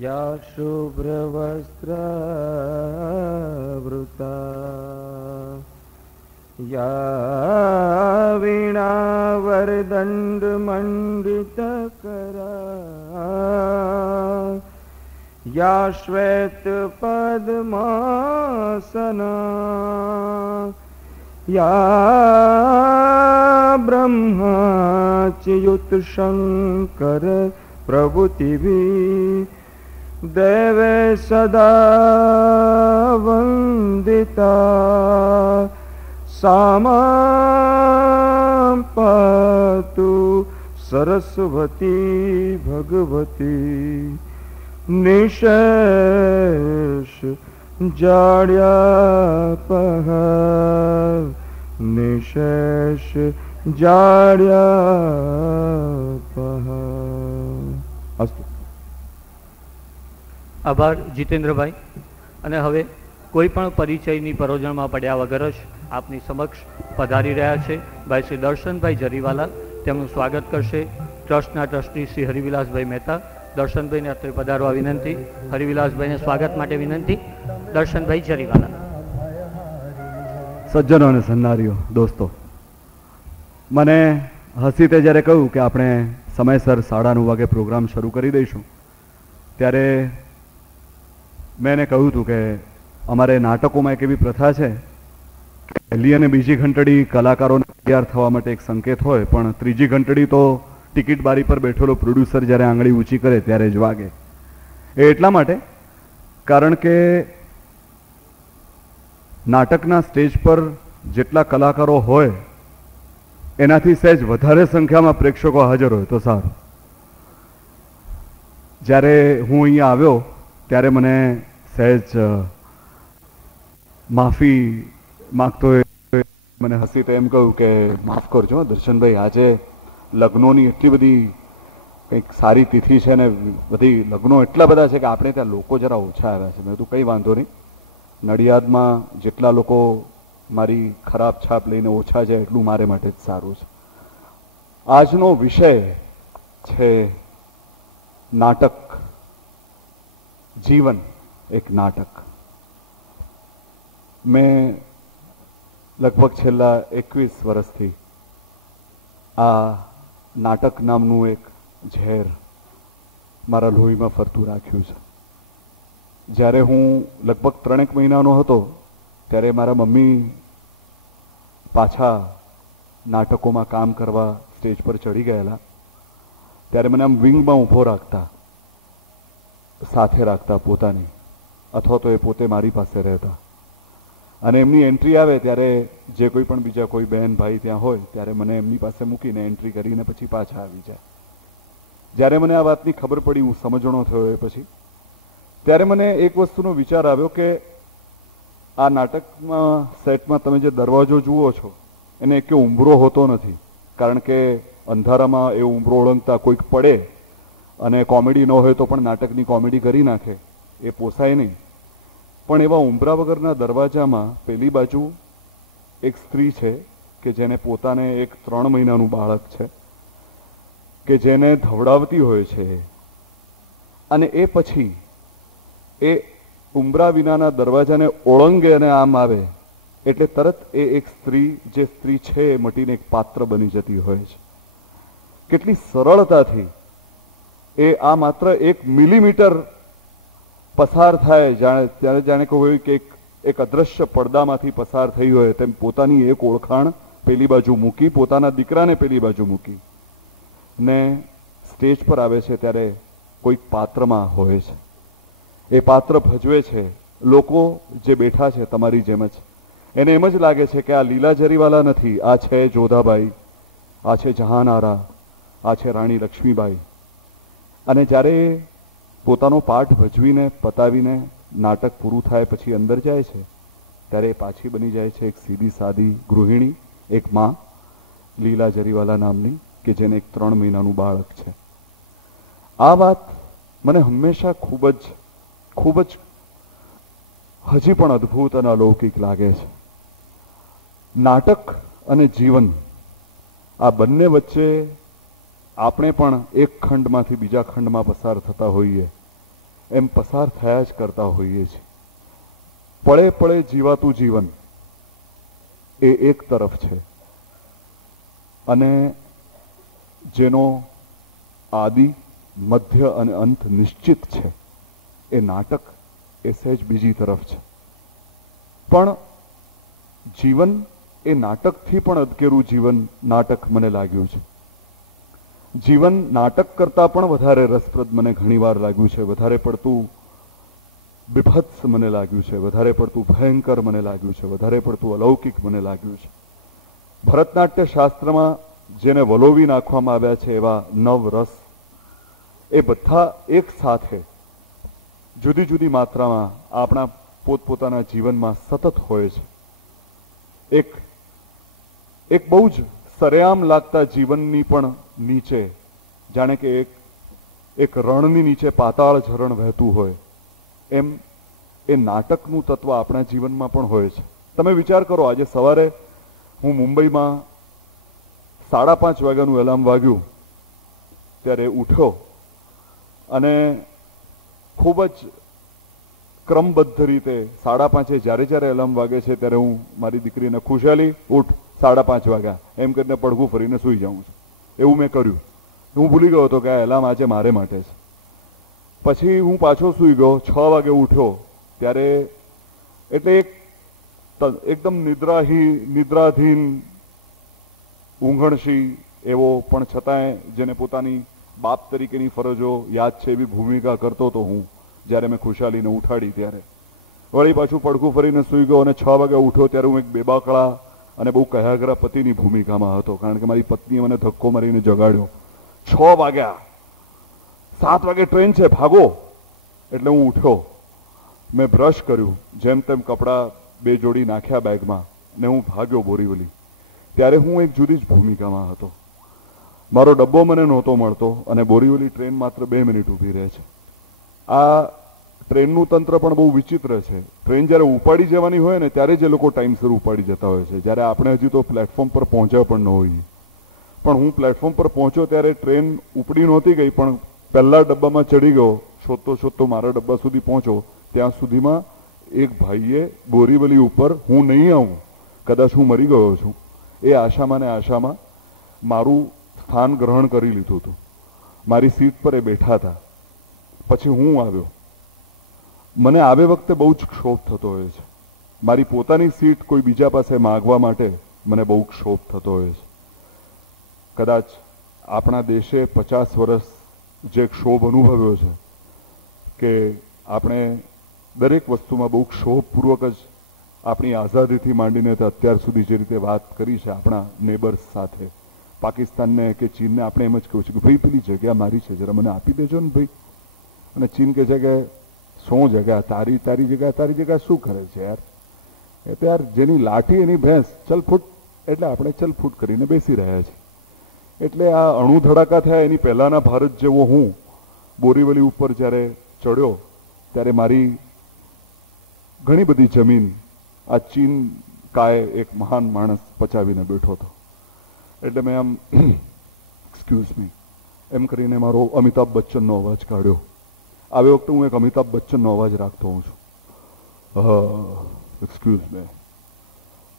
या शुभ्रवस्त्रवृता या वीणावरदण्डमण्डितकरा या श्वेतपद्मासना या ब्रह्माच्युतशङ्कर प्रभृतिभिः देवे सदा वन्दिता सा मां पातु सरस्वती भगवती निशेष जाड्यापः निशेष जाड्यापः। अस्तु। આભાર જીતેન્દ્રભાઈ. અને હવે કોઈ પણ પરિચયની પરોજણમાં પડ્યા વગર જ આપની સમક્ષ પધારી રહ્યા છે ભાઈ શ્રી દર્શનભાઈ જરીવાલા. તેમનું સ્વાગત કરશે ટ્રસ્ટના ટ્રસ્ટી શ્રી હરિવિલાસભાઈ મહેતા. દર્શનભાઈને અત્રે પધારવા વિનંતી. હરિવિલાસભાઈને સ્વાગત માટે વિનંતી. દર્શનભાઈ જરીવાલા. સજ્જનો અને સન્નારીઓ, દોસ્તો, મને હસીતે જ્યારે કહ્યું કે આપણે સમયસર 9:30 વાગે પ્રોગ્રામ શરૂ કરી દઈશું, ત્યારે મેં એને કહ્યું હતું કે અમારે નાટકોમાં એક એવી પ્રથા છે કે પહેલી અને બીજી ઘંટડી કલાકારોને તૈયાર થવા માટે એક સંકેત હોય, પણ ત્રીજી ઘંટડી તો ટિકિટ બારી પર બેઠેલો પ્રોડ્યુસર જ્યારે આંગળી ઊંચી કરે ત્યારે જ વાગે. એ એટલા માટે કારણ કે નાટકના સ્ટેજ પર જેટલા કલાકારો હોય એનાથી સહેજ વધારે સંખ્યામાં પ્રેક્ષકો હાજર હોય તો સારું. જ્યારે હું અહીંયા આવ્યો ત્યારે મને સહેજ માફી માગતો મને હસી તો એમ કહ્યું કે માફ કરજો દર્શનભાઈ, આજે લગ્નોની એટલી બધી કંઈક સારી તિથિ છે ને બધી લગ્નો એટલા બધા છે કે આપણે ત્યાં લોકો જરા ઓછા આવ્યા છે. મેં કીધું કંઈ વાંધો નહીં, નડિયાદમાં જેટલા લોકો મારી ખરાબ છાપ લઈને ઓછા છે એટલું મારે માટે જ સારું છે. આજનો વિષય છે નાટક, જીવન એક નાટક. મેં લગભગ છેલ્લા 21 વર્ષથી આ નાટક નામનું એક ઝેર મારા લોહીમાં ફરતું રાખ્યું છે. જ્યારે હું લગભગ 3 મહિનાનો હતો ત્યારે મારા મમ્મી પાછા નાટકોમાં કામ કરવા સ્ટેજ પર ચડી ગયેલા. ત્યારે મને આમ વિંગમાં ઊભો રાખતા, સાથે રાખતા પોતાની, અથવા તો એ પોતે મારી પાસે રહેતા. અને એમની એન્ટ્રી આવે ત્યારે જે કોઈ પણ બીજા કોઈ બહેન ભાઈ ત્યાં હોય ત્યારે મને એમની પાસે મૂકીને એન્ટ્રી કરીને પછી પાછા આવી જાય. જ્યારે મને આ વાતની ખબર પડી, હું સમજણો થયો એ પછી, ત્યારે મને એક વસ્તુનો વિચાર આવ્યો કે આ નાટકમાં સેટમાં તમે જે દરવાજો જુઓ છો એને એક ઉંબરો હોતો નથી, કારણ કે અંધારામાં એ ઉંબરો ઓળંગતા કોઈક પડે અને કોમેડી ન હોય તો પણ નાટકની કોમેડી કરી નાખે, એ પોસાય નહીં. પણ એવા ઉંબરા વગરના દરવાજામાં પેલી બાજુ એક સ્ત્રી છે કે જેને પોતાને એક 3 મહિનાનું બાળક છે કે જેને ધવડાવતી હોય છે. અને એ પછી એ ઉંબરા વિનાના દરવાજાને ઓળંગે અને આમ આવે એટલે તરત એ એક સ્ત્રી, જે સ્ત્રી છે એ મટીને એક પાત્ર બની જતી હોય છે. કેટલી સરળતાથી એ આ માત્ર 1 મિલીમીટર પસાર થાય, ત્યારે જાણે કે હોય કે એક અદ્રશ્ય પડદામાંથી પસાર થઈ હોય તેમ પોતાની એક ઓળખાણ પેલી બાજુ મૂકી, પોતાના દીકરાને પેલી બાજુ મૂકી ને સ્ટેજ પર આવે છે ત્યારે કોઈક પાત્રમાં હોય છે. એ પાત્ર ભજવે છે. લોકો જે બેઠા છે તમારી જેમ જ, એને એમ જ લાગે છે કે આ લીલા જરીવાલા નથી, આ છે જોધાબાઈ, આ છે જહાનારા, આ છે રાણી લક્ષ્મીબાઈ. અને જ્યારે પોતાનો પાઠ ભજવીને પતાવીને નાટક પૂરું થાય પછી અંદર જાય છે ત્યારે પાછી બની જાય છે એક સીધી સાદી ગૃહિણી, એક માં, લીલા જરીવાલા નામની, કે જેને એક 3 મહિનાનું બાળક છે. આ વાત મને હંમેશા ખૂબ જ હજી પણ અદ્ભુત અને અલૌકિક લાગે છે. નાટક અને જીવન આ બંને વચ્ચે આપણે પણ એક ખંડમાંથી બીજા ખંડમાં પસાર થતા હોઈએ એમ પસાર થયા જ કરતા હોઈએ છીએ. પળે પળે જીવાતું જીવન એ એક તરફ છે અને જેનો આદિ મધ્ય અને અંત નિશ્ચિત છે એ નાટક એ સહેજ બીજી તરફ છે. પણ જીવન એ નાટકથી પણ અદકેરું જીવન નાટક મને લાગ્યું છે. જીવન નાટક કરતા પણ વધારે રસપ્રદ મને ઘણીવાર લાગ્યું છે. વધારે પડતું બીભત્સ મને લાગ્યું છે, વધારે પડતું ભયંકર મને લાગ્યું છે, વધારે પડતું અલૌકિક મને લાગ્યું છે. ભરતનાટ્ય શાસ્ત્રમાં જેને વલોવી નાખવામાં આવ્યા છે એવા નવ રસ એ બધા એક સાથે જુદી જુદી માત્રામાં આપણા પોતપોતાના જીવનમાં સતત હોય છે. એક બહુ જ સરેઆમ લાગતા જીવનની પણ નીચે જાણે કે એક રણની નીચે પાતાળ ઝરણ વહેતું હોય એમ એ નાટકનું તત્વ આપણા જીવનમાં પણ હોય છે. તમે વિચાર કરો, આજે સવારે હું મુંબઈમાં 5:30 વાગ્યાનું એલાર્મ વાગ્યું ત્યારે ઉઠ્યો અને ખૂબ જ ક્રમબદ્ધ રીતે 5:30 જ્યારે જ્યારે એલાર્મ વાગે છે ત્યારે હું મારી દીકરીને ખુશાલી ઉઠ 5:30 વાગ્યા એમ કરીને પડઘું ફરીને સૂઈ જાઉં છું. એવું મેં કર્યું. હું ભૂલી ગયો હતો કે આ એલાર્મ આજે મારે માટે છે. પછી હું પાછો સૂઈ ગયો. 6 વાગે ઉઠ્યો ત્યારે એટલે એકદમ નિદ્રાધીન ઊંઘણશી એવો પણ છતાંય જેને પોતાની બાપ તરીકેની ફરજો યાદ છે એવી ભૂમિકા કરતો હતો હું જ્યારે મેં ખુશાલીને ઉઠાડી ત્યારે. વળી પાછું પડઘું ફરીને સૂઈ ગયો અને 6 વાગે ઉઠ્યો ત્યારે હું એક બેબાકળા અને બહુ કયાગરા પતિની ભૂમિકામાં હતો, કારણ કે મારી પત્નીએ મને ધક્કો મારીને જગાડ્યો. 6 વાગ્યા, 7 વાગે ટ્રેન છે, ભાગો. એટલે હું ઉઠ્યો. મેં બ્રશ કર્યું, જેમ તેમ કપડાં 2 જોડી નાખ્યા બેગમાં ને હું ભાગ્યો બોરીવલી. ત્યારે હું એક જુદી જ ભૂમિકામાં હતો. મારો ડબ્બો મને નહોતો મળતો અને બોરીવલી ટ્રેન માત્ર 2 મિનિટ ઊભી રહે છે. આ ટ્રેનનું તંત્ર પણ બહુ વિચિત્ર છે. ટ્રેન જ્યારે ઉપાડી જવાની હોય ને ત્યારે જ એ લોકો ટાઈમસર ઉપાડી જતા હોય છે, જ્યારે આપણે હજી તો પ્લેટફોર્મ પર પહોંચ્યા પણ ન હોઈએ. પણ હું પ્લેટફોર્મ પર પહોંચ્યો ત્યારે ટ્રેન ઉપડી નહોતી ગઈ, પણ પહેલા ડબ્બામાં ચડી ગયો. શોધતો મારા ડબ્બા સુધી પહોંચ્યો ત્યાં સુધીમાં એક ભાઈએ બોરીવલી ઉપર હું નહીં આવું, કદાચ હું મરી ગયો છું એ આશામાં ને આશામાં મારું સ્થાન ગ્રહણ કરી લીધું હતું. મારી સીટ પર એ બેઠા હતા. પછી હું આવ્યો. મને આવે વખતે બહુ જ ક્ષોભ થતો હોય છે. મારી પોતાની સીટ કોઈ બીજા પાસે માગવા માટે મને બહુ ક્ષોભ થતો હોય છે. કદાચ આપણા દેશે 50 વર્ષ જે ક્ષોભ અનુભવ્યો છે કે આપણે દરેક વસ્તુમાં બહુ ક્ષોભપૂર્વક જ આપણી આઝાદીથી માંડીને અત્યાર સુધી જે રીતે વાત કરી છે આપણા નેબર્સ સાથે, પાકિસ્તાનને કે ચીનને આપણે એમ જ કહ્યું છે કે ભાઈ પેલી જગ્યા મારી છે, જરા મને આપી દેજો ને ભાઈ. અને ચીન કહે છે કે શું જગ્યા તારી જગ્યા શું કરે છે યાર? એ તો યાર જેની લાઠી એની ભેંસ, ચલ ફૂટ. એટલે આપણે ચલ ફૂટ કરીને બેસી રહ્યા છીએ. એટલે આ અણુ ધડાકા થયા એની પહેલાના ભારત જેવો હું બોરીવલી ઉપર જ્યારે ચડ્યો ત્યારે મારી ઘણી બધી જમીન આ ચીન કાય એક મહાન માણસ પચાવીને બેઠો હતો. એટલે મેં આમ એક્સક્યુઝ મી એમ કરીને મારો અમિતાભ બચ્ચનનો અવાજ કાઢ્યો. આવી વખતે હું એક અમિતાભ બચ્ચનનો અવાજ રાખતો હોઉં છું. एक्सक्यूज मी,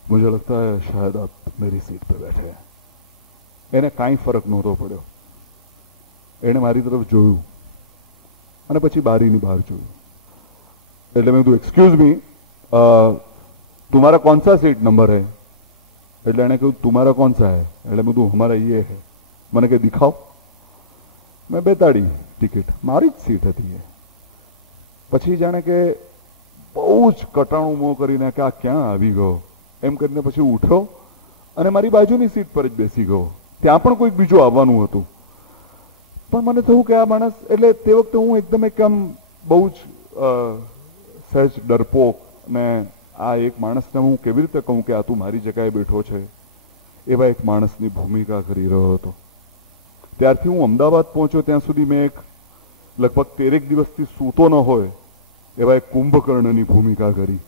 मुझे लगता है शायद आप मेरी सीट पे बैठे हैं. એને કાંઈ ફરક નહોતો પડ્યો. એણે મારી તરફ જોયું અને પછી બારીની બહાર જોયું. એટલે મેં કીધું एक्सक्यूज मी, तुम्हारा कौन सा सीट नंबर है? એટલે એણે કહ્યું तुम्हारा कौन सा है? એટલે મેં કીધું हमारा ये है. મને કે દિખાઓ. મેં બેતાડી ટિકિટ, મારી જ સીટ હતી એ. પછી જાણે કે બહુ જ કટાણું મોં કરીને કે આ ક્યાં આવી ગયો એમ કરીને પછી ઉઠ્યો અને મારી બાજુની સીટ પર જ બેસી ગયો. ત્યાં પણ કોઈક બીજું આવવાનું હતું. પણ મને થયું કે આ માણસ, એટલે તે વખતે હું એકદમ આમ બહુ જ સહેજ ડરપોક ને આ એક માણસને હું કેવી રીતે કહું કે આ તું મારી જગ્યાએ બેઠો છે એવા એક માણસની ભૂમિકા કરી રહ્યો હતો. ત્યારથી હું અમદાવાદ પહોંચ્યો ત્યાં સુધી મેં એક લગભગ 13 દિવસથી સૂતો ન હોય એવા એક કુંભકર્ણની ભૂમિકા કરી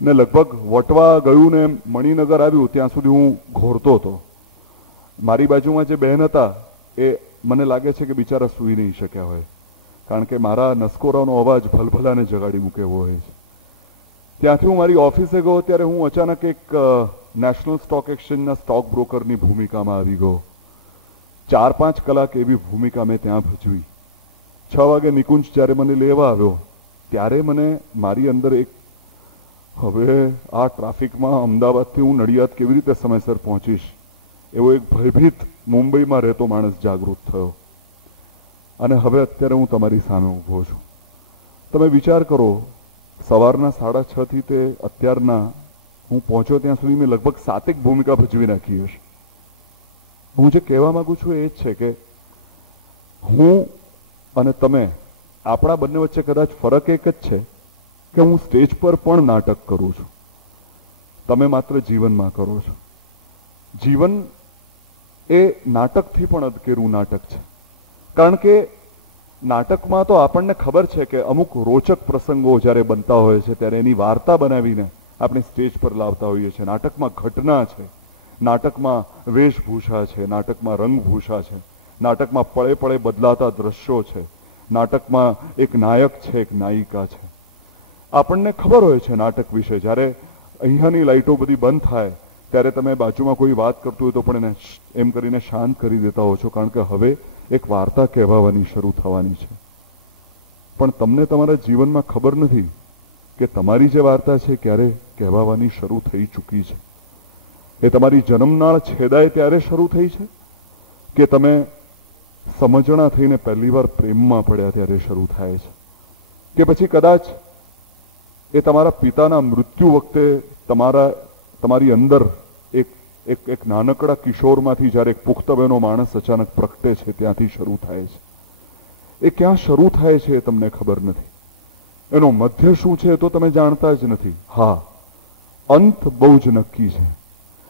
ને લગભગ વટવા ગયું ને મણિનગર આવ્યું ત્યાં સુધી હું ઘોરતો હતો. મારી બાજુમાં જે બહેન હતા એ મને લાગે છે કે બિચારા સૂઈ નહીં શક્યા હોય. કારણ કે મારા નસકોરાનો અવાજ ભલભલાને જગાડી મૂકે એવો હોય છે. ત્યાંથી હું મારી ઓફિસે ગયો ત્યારે હું અચાનક એક નેશનલ સ્ટોક એક્સચેન્જના સ્ટોક બ્રોકરની ભૂમિકામાં આવી ગયો. 4-5 કલાક એવી ભૂમિકા મેં ત્યાં ભજવી. 6 વાગે નિકુંજ જ્યારે મને લેવા આવ્યો ત્યારે મને મારી અંદર એક હવે આ ટ્રાફિકમાં અમદાવાદથી હું નડિયાદ કેવી રીતે સમયસર પહોંચીશ એવો એક ભયભીત મુંબઈમાં રહેતો માણસ જાગૃત થયો. અને હવે અત્યારે હું તમારી સામે ઊભો છું. તમે વિચાર કરો, સવારના 6:30 થી તે અત્યારના હું પહોંચ્યો ત્યાં સુધી મેં લગભગ 7 ભૂમિકા ભજવી નાખી હશે. હું જે કહેવા માંગુ છું એ જ છે કે હું અને તમે, આપણા બંને વચ્ચે કદાચ ફરક એક જ છે કે હું સ્ટેજ પર પણ નાટક કરું છું, તમે માત્ર જીવનમાં કરો છો. જીવન એ નાટકથી પણ અદકેરું નાટક છે. કારણ કે નાટકમાં તો આપણને ખબર છે કે અમુક રોચક પ્રસંગો જ્યારે બનતા હોય છે ત્યારે એની વાર્તા બનાવીને આપણે સ્ટેજ પર લાવતા હોઈએ છીએ. નાટકમાં ઘટના છે, નાટકમાં વેશભૂષા છે, નાટકમાં રંગભૂષા છે, નાટકમાં પળે પળે બદલાતા દ્રશ્યો છે, નાટકમાં એક નાયક છે, એક નાયિકા છે. આપણને ખબર હોય છે નાટક વિશે. જ્યારે અહીંયાની લાઇટો બધી બંધ થાય ત્યારે તમે બાજુમાં કોઈ વાત કરતું હોય તો પણ એને એમ કરીને શાંત કરી દેતા હો છો, કારણ કે હવે એક વાર્તા કહેવાની શરૂ થવાની છે. પણ તમને તમારા જીવનમાં ખબર નથી કે તમારી જે વાર્તા છે ક્યારે કહેવાની શરૂ થઈ ચૂકી છે. એ તમારી જન્મનાળ છેદાય ત્યારે શરૂ થઈ છે કે તમે સમજણા થઈને પહેલીવાર પ્રેમમાં પડ્યા ત્યારે શરૂ થાય છે, કે પછી કદાચ એ તમારા પિતાના મૃત્યુ વખતે તમારી અંદર એક નાનકડા કિશોરમાંથી જ્યારે એક પુખ્ત વયનો માણસ અચાનક પ્રગટે છે ત્યાંથી શરૂ થાય છે. એ ક્યાં શરૂ થાય છે એ તમને ખબર નથી. એનો મધ્ય શું છે તો તમે જાણતા જ નથી. હા, અંત બહુ જ નક્કી છે.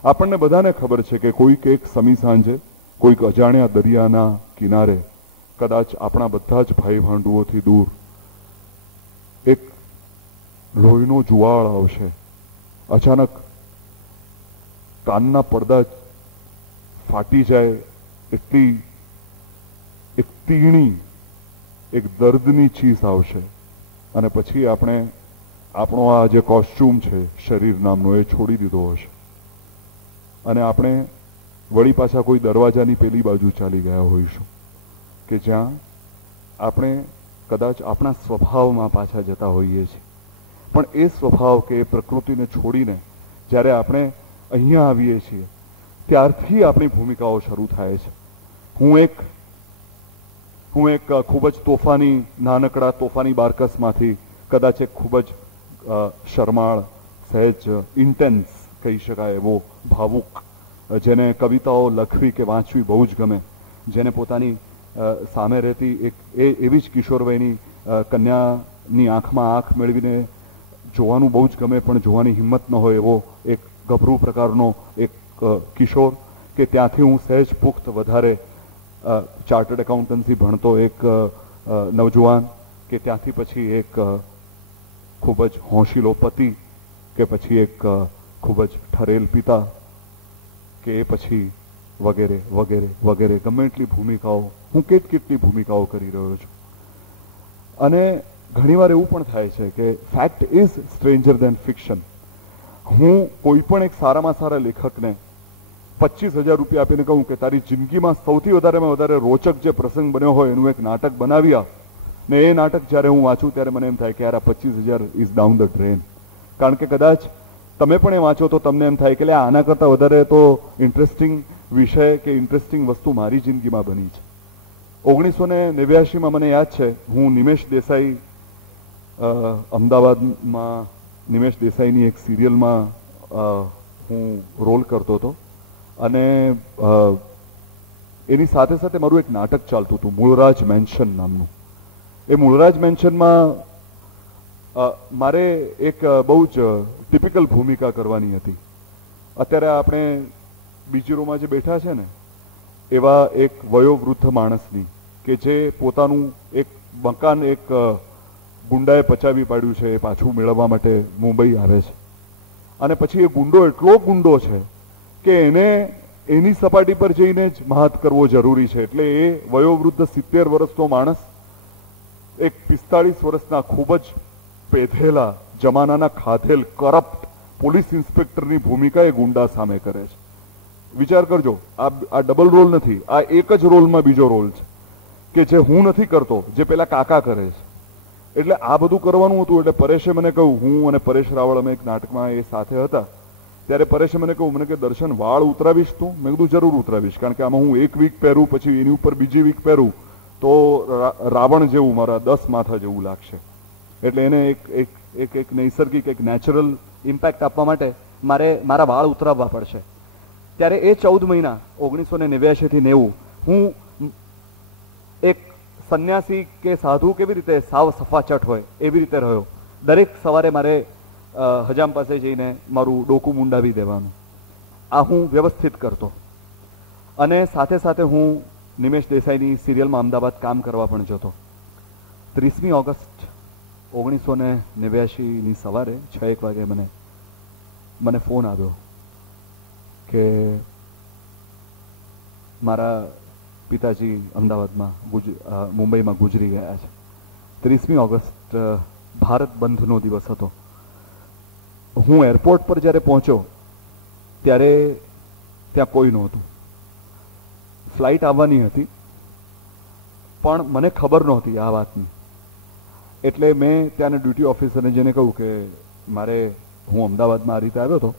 આપણને બધાને ખબર છે કે કોઈક એક સમી સાંજે કોઈક અજાણ્યા દરિયાના કિનારે કદાચ આપણા બધા જ ભાઈ ભાંડુઓથી દૂર એક લોહીનો જુવાળ આવશે. અચાનક કાનના પડદા ફાટી જાય એટલી એક તીણી, એક દર્દની ચીસ આવશે અને પછી આપણે આપણો આ જે કોસ્ચ્યુમ છે શરીર નામનો એ છોડી દીધો હશે અને આપણે વળી પાછા કોઈ દરવાજાની પેલી બાજુ ચાલી ગયા હોઈશું કે જ્યાં આપણે કદાચ આપણા સ્વભાવમાં પાછા જતા હોઈએ છીએ. પણ એ સ્વભાવ કે એ પ્રકૃતિને છોડીને જ્યારે આપણે અહીંયા આવીએ છીએ ત્યારથી આપણી ભૂમિકાઓ શરૂ થાય છે. હું એક ખૂબ જ નાનકડા તોફાની બારકસમાંથી કદાચ એક ખૂબ જ શરમાળ, સહેજ ઇન્ટેન્સ કહી શકાય એવો ભાવુક, જેને કવિતાઓ લખવી કે વાંચવી બહુ જ ગમે, જેને પોતાની સામે રહેતી એવી જ કિશોરવયની કન્યાની આંખમાં આંખ મેળવીને જોવાનું બહુ જ ગમે પણ જોવાની હિંમત ન હોય એવો એક ગભરું પ્રકારનો એક કિશોર, કે ત્યાંથી હું સહેજ પુખ્ત વધારે ચાર્ટર્ડ એકાઉન્ટન્સી ભણતો એક નવજુવાન, કે ત્યાંથી પછી એક ખૂબ જ હોંશીલો પતિ, કે પછી એક ખૂબ જ ઠરેલ પિતા, કે એ પછી વગેરે વગેરે વગેરે ગમે એટલી ભૂમિકાઓ, હું કેટલી ભૂમિકાઓ કરી રહ્યો છું. અને ઘણીવાર એવું પણ થાય છે કે fact is stranger than fiction. હું કોઈ પણ એક સારામાં સારા લેખકને 25,000 રૂપિયા આપીને કહું કે તારી જિંદગીમાં સૌથી વધારેમાં વધારે રોચક જે પ્રસંગ બન્યો હોય એનું એક નાટક બનાવી આપ, ને એ નાટક જ્યારે હું વાંચું ત્યારે મને એમ થાય કે યાર આ 25,000 ઇઝ ડાઉન ધ ડ્રેન. કારણ કે કદાચ તમે પણ એ વાંચો તો તમને એમ થાય કે આના કરતાં વધારે તો ઇન્ટરેસ્ટિંગ વિષય કે ઇન્ટરેસ્ટિંગ વસ્તુ મારી જિંદગીમાં બની છે. 1989માં મને યાદ છે, હું નિમેશ દેસાઈ અમદાવાદમાં નિમેશ દેસાઈની એક સિરિયલમાં હું રોલ કરતો હતો અને એની સાથે સાથે મારું એક નાટક ચાલતું હતું મૂળરાજ મેન્શન નામનું. એ મૂળરાજ મેન્શનમાં મારે એક બહુ જ ટિપિકલ ભૂમિકા કરવાની હતી. અત્યારે આપણે બીજી રોમાં જે બેઠા છે ને એવા એક વયોવૃદ્ધ માણસની, કે જે પોતાનું એક મકાન એક ગુંડાએ પચાવી પાડ્યું છે, એ પાછું મેળવવા માટે મુંબઈ આવે છે અને પછી એ ગુંડો એટલો ગુંડો છે કે એને એની સપાટી પર જઈને જ મહાત કરવો જરૂરી છે. એટલે એ વયોવૃદ્ધ 70 વર્ષનો માણસ એક 45 વર્ષના ખૂબ જ પેધેલા જમાનાના ખાધેલ કરપ્ટ પોલીસ ઇન્સ્પેક્ટરની ભૂમિકા એ ગુંડા સામે કરે છે. વિચાર કરજો, આ ડબલ રોલ નથી, આ એક જ રોલમાં બીજો રોલ છે કે જે હું નથી કરતો, જે પેલા કાકા કરે છે. એટલે આ બધું કરવાનું હતું. એટલે પરેશે મને કહ્યું, હું અને પરેશ રાવળ અમે એક નાટકમાં એ સાથે હતા, ત્યારે પરેશે મને કહ્યું, મને કે દર્શન વાળ ઉતરાવીશ તું? મેં કીધું જરૂર ઉતરાવીશ, કારણ કે આમાં હું એક વીક પહેરું, પછી એની ઉપર બીજી વીક પહેરું તો રાવણ જેવું, મારા 10 માથા જેવું લાગશે. એટલે એને એક નૈસર્ગિક, એક નેચરલ ઇમ્પેક્ટ આપવા માટે મારા વાળ ઉતરાવવા પડશે. ત્યારે એ 14 મહિના 1989 થી 90 હું એક સંન્યાસી કે સાધુ કેવી રીતે સાવ સફાચટ હોય એવી રીતે રહ્યો. દરેક સવારે મારે હજામ પાસે જઈને મારું ડોકું મુંડાવી દેવાનું. આ હું વ્યવસ્થિત કરતો. અને સાથે સાથે હું નિમેશ દેસાઈની સિરિયલમાં અમદાવાદ કામ કરવા પણ જતો. 30મી ઓગસ્ટ 1989ની સવારે 6 વાગે મને ફોન આવ્યો કે મારા પિતાજી અમદાવાદમાં મુંબઈમાં ગુજરી ગયા છે. 30મી ઓગસ્ટ ભારત બંધનો દિવસ હતો. હું એરપોર્ટ પર જ્યારે પહોંચ્યો ત્યારે ત્યાં કોઈ નહોતું. ફ્લાઇટ આવવાની હતી પણ મને ખબર નહોતી આ વાતની. એટલે મેં ત્યાંના ડ્યુટી ઓફિસરને જઈને કહ્યું કે હું અમદાવાદમાં આ રીતે આવ્યો હતો,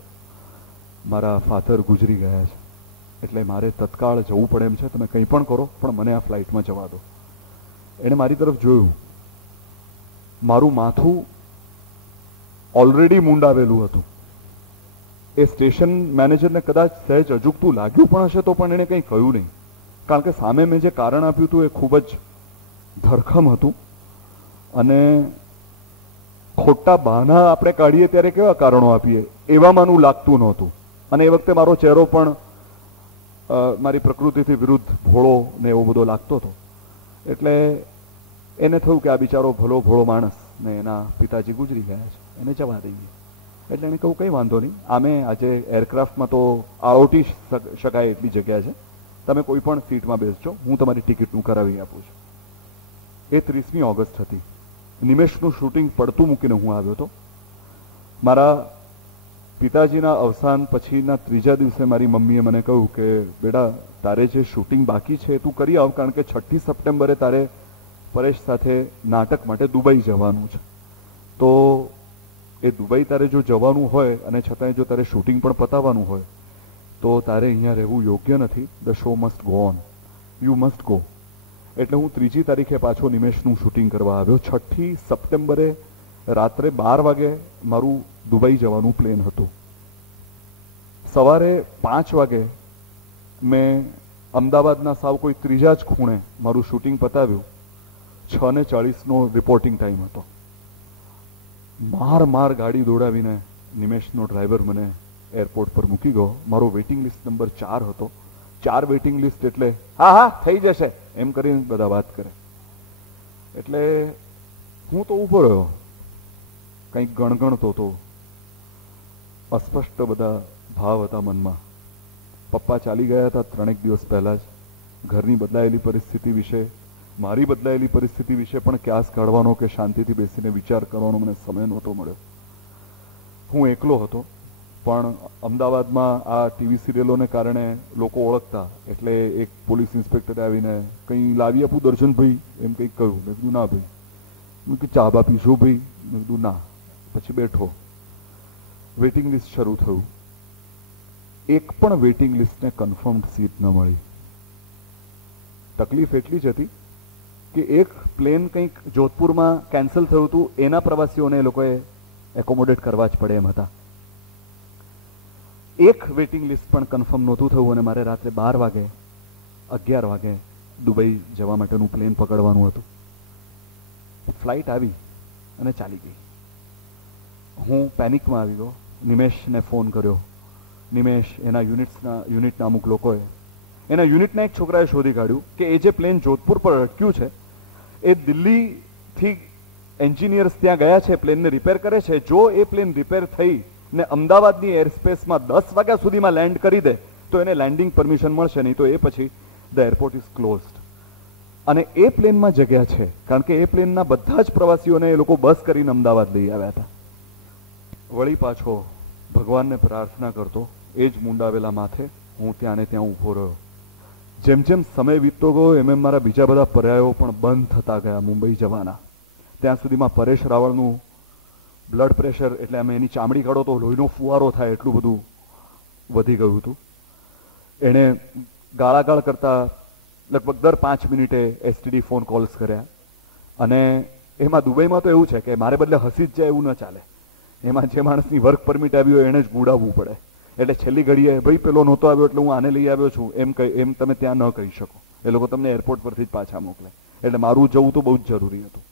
મારા ફાધર ગુજરી ગયા છે, એટલે મારે તત્કાળ જવું પડે એમ છે, તમે કંઈ પણ કરો પણ મને આ ફ્લાઇટમાં જવા દો. એણે મારી તરફ જોયું. મારું માથું ઓલરેડી મુંડાવેલું હતું. એ સ્ટેશન મેનેજરને કદાચ સહેજ અજુગતું લાગ્યું પણ હશે તો પણ એણે કંઈ કહ્યું નહીં, કારણ કે સામે મેં જે કારણ આપ્યું હતું એ ખૂબ જ ધરખમ હતું. અને ખોટા બહાના આપણે કાઢીએ ત્યારે કેવા કારણો આપીએ એવામાંનું લાગતું નહોતું. અને એ વખતે મારો ચહેરો પણ મારી પ્રકૃતિથી વિરુદ્ધ ભોળો ને એવો બધો લાગતો હતો. એટલે એને થયું કે આ બિચારો ભોળો માણસ ને એના પિતાજી ગુજરી ગયા છે, એને જવા દઈએ. એટલે એને કહું કંઈ વાંધો નહીં, આમે આજે એરક્રાફ્ટમાં તો આળોટી શકાય એટલી જગ્યા છે, તમે કોઈ પણ સીટમાં બેસજો, હું તમારી ટિકિટનું કરાવી આપું છું. એ 30મી ઓગસ્ટ હતી. નિમેશનું શૂટિંગ પડતું મૂકીને હું આવ્યો હતો. મારા પિતાજીના અવસાન પછીના 3જા દિવસે મારી મમ્મીએ મને કહ્યું કે બેટા તારે જે શૂટિંગ બાકી છે તું કરી આવ, કારણ કે 6 સપ્ટેમ્બરે તારે પરેશ સાથે નાટક માટે દુબઈ જવાનું છે. તો એ દુબઈ તારે જો જવાનું હોય અને છતાંય જો તારે શૂટિંગ પણ પતાવવાનું હોય તો તારે અહીંયા રહેવું યોગ્ય નથી. The show must go on, you must go. એટલે હું 3જી તારીખે પાછો નિમેશનું શૂટિંગ કરવા આવ્યો. 6 સપ્ટેમ્બરે રાત્રે 12 વાગે મારું દુબઈ જવાનું પ્લેન હતું. સવારે 5 વાગે મેં અમદાવાદના સાવ કોઈ 3જા જ ખૂણે મારું શૂટિંગ પતાવ્યું. 6:40નો રિપોર્ટિંગ ટાઈમ હતો. માર ગાડી દોડાવીને નિમેશનો ડ્રાઈવર મને એરપોર્ટ પર મૂકી ગયો. મારો વેઇટિંગ લિસ્ટ નંબર 4 હતો. 4 વેઇટિંગ લિસ્ટ એટલે હા થઈ જશે એમ કરીને બધા વાત કરે. એટલે હું તો ઊભો રહ્યો, કંઈક ગણગણતો હતો. અસ્પષ્ટ બધા ભાવ હતા મનમાં. પપ્પા ચાલી ગયા હતા 3 દિવસ પહેલા જ. ઘરની બદલાયેલી પરિસ્થિતિ વિશે, મારી બદલાયેલી પરિસ્થિતિ વિશે પણ ક્યાસ કાઢવાનો કે શાંતિથી બેસીને વિચાર કરવાનો મને સમય નહોતો મળ્યો. હું એકલો હતો. પણ અમદાવાદમાં આ ટીવી સિરિયલોને કારણે લોકો ઓળખતા, એટલે એક પોલીસ ઇન્સ્પેક્ટરે આવીને કંઈ લાવી આપું દર્શનભાઈ એમ કંઈક કહ્યું. મેં કીધું ના ભાઈ. મેં કીધું ચા બા પીશો ભાઈ? મેં કીધું ના. પછી બેઠો. વેઇટિંગ લિસ્ટ શરૂ થયું. એક પણ વેઇટિંગ લિસ્ટને કન્ફર્મ્ડ સીટ ન મળી. તકલીફ એટલી જ હતી કે એક પ્લેન કંઈક જોધપુરમાં કેન્સલ થયું હતું, એના પ્રવાસીઓને એ લોકોએ એકોમોડેટ કરવા જ પડે એમ હતા. એક વેઇટિંગ લિસ્ટ પણ કન્ફર્મ નહોતું થયું અને મારે રાત્રે 12 વાગે 11 વાગે દુબઈ જવા માટેનું પ્લેન પકડવાનું હતું. ફ્લાઇટ આવી અને ચાલી ગઈ. હું પેનિકમાં આવી ગયો. નિમેશને ફોન કર્યો. નિમેશ, એના યુનિટના અમુક લોકોએ, એના યુનિટના એક છોકરાએ શોધી કાઢ્યું કે એ જે પ્લેન જોધપુર પર અટક્યું છે એ દિલ્હીથી એન્જિનિયર્સ ત્યાં ગયા છે, પ્લેનને રિપેર કરે છે. જો એ પ્લેન રિપેર થઈ ને અમદાવાદની એરસ્પેસમાં 10 વાગ્યા સુધીમાં લેન્ડ કરી દે તો એને લેન્ડિંગ પરમિશન મળશે, નહીં તો એ પછી ધ એરપોર્ટ ઇઝ ક્લોઝડ. અને એ પ્લેનમાં જગ્યા છે, કારણ કે એ પ્લેનના બધા જ પ્રવાસીઓને એ લોકો બસ કરીને અમદાવાદ લઈ આવ્યા હતા. વળી પાછો ભગવાનને પ્રાર્થના કરતો એ જ મુંડાવેલા માથે હું ત્યાં ને ત્યાં ઊભો રહ્યો. જેમ જેમ સમય વીતતો ગયો એમ એમ મારા બીજા બધા પર્યાયો પણ બંધ થતા ગયા મુંબઈ જવાના. ત્યાં સુધીમાં પરેશ રાવળનું બ્લડ પ્રેશર, એટલે અમે એની ચામડી કાઢો તો લોહીનો ફુવારો થાય એટલું બધું વધી ગયું હતું. એણે ગાળાગાળ કરતા લગભગ દર 5 મિનિટે એસટીડી ફોન કોલ્સ કર્યા. અને એમાં દુબઈમાં તો એવું છે કે મારે બદલે હસી જ જાય એવું ન ચાલે. એમાં જે માણસની વર્ક પરમિટ આવી હોય એને જ ગુડાવવું પડે. એટલે છેલ્લી ઘડીએ ભાઈ પેલો નહોતો આવ્યો એટલે હું આને લઈ આવ્યો છું એમ તમે ત્યાં ન કહી શકો. એ લોકો તમને એરપોર્ટ પરથી જ પાછા મોકલે. એટલે મારું જવું તો બહુ જ જરૂરી હતું.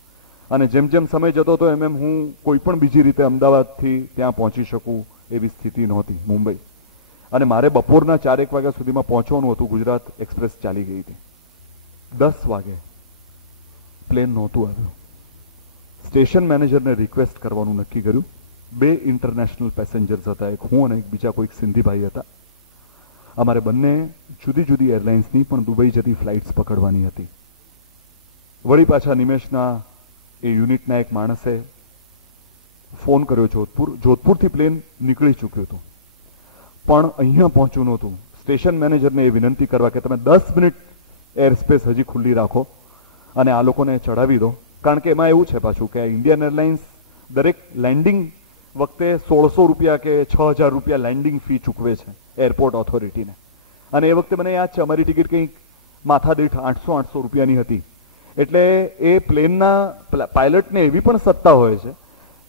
અને જેમ જેમ સમય જતો હતો એમ હું કોઈ પણ બીજી રીતે અમદાવાદથી ત્યાં પહોંચી શકું એવી સ્થિતિ નહોતી મુંબઈ. અને મારે બપોરના 4-1 વાગ્યા સુધીમાં પહોંચવાનું હતું. ગુજરાત એક્સપ્રેસ ચાલી ગઈ હતી. 10 વાગે પ્લેન નહોતું આવ્યું. સ્ટેશન મેનેજરને રિક્વેસ્ટ કરવાનું નક્કી કર્યું. 2 ઇન્ટરનેશનલ પેસેન્જર્સ હતા, એક હું અને એક બીજા કોઈક સિંધીભાઈ હતા. અમારે બંને જુદી જુદી એરલાઇન્સની પણ દુબઈ જતી ફ્લાઇટ્સ પકડવાની હતી. વળી પાછા નિમેશના એ યુનિટના એક માણસે ફોન કર્યો જોધપુરથી પ્લેન નીકળી ચૂક્યું હતું પણ અહીંયા પહોંચ્યું નહોતું. સ્ટેશન મેનેજરને એ વિનંતી કરવા કે તમે 10 મિનિટ એર સ્પેસ હજી ખુલ્લી રાખો અને આ લોકોને ચડાવી દો. કારણ કે એમાં એવું છે પાછું કે ઇન્ડિયન એરલાઇન્સ દરેક લેન્ડિંગ વખતે 1600 રૂપિયા કે 6000 રૂપિયા લેન્ડિંગ ફી ચૂકવે છે એરપોર્ટ ઓથોરિટીને. અને એ વખતે મને યાદ છે અમારી ટિકિટ કંઈક માથા દીઠ 800 રૂપિયાની હતી. એટલે એ પ્લેનના પાયલટને એવી પણ સત્તા હોય છે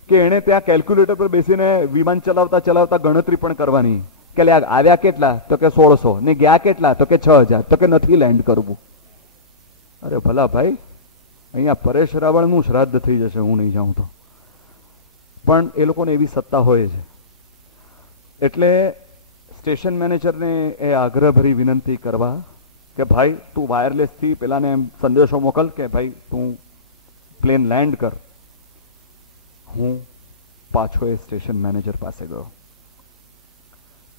કે એણે ત્યાં કેલ્ક્યુલેટર પર બેસીને વિમાન ચલાવતા ચલાવતા ગણતરી પણ કરવાની કે આવ્યા કેટલા તો કે 1600 ને ગયા કેટલા તો કે 6000 તો કે નથી લેન્ડ કરવું. અરે ભલા ભાઈ, અહીંયા પરેશ રાવળનું શ્રાદ્ધ થઈ જશે હું નહીં જાઉં તો. પણ એ લોકોને એવી સત્તા હોય છે. એટલે સ્ટેશન મેનેજરને એ આગ્રહભરી વિનંતી કરવા કે ભાઈ તું વાયરલેસથી પેલાને સંદેશો મોકલ કે ભાઈ તું પ્લેન લેન્ડ કર. હું પાછો એ સ્ટેશન મેનેજર પાસે ગયો.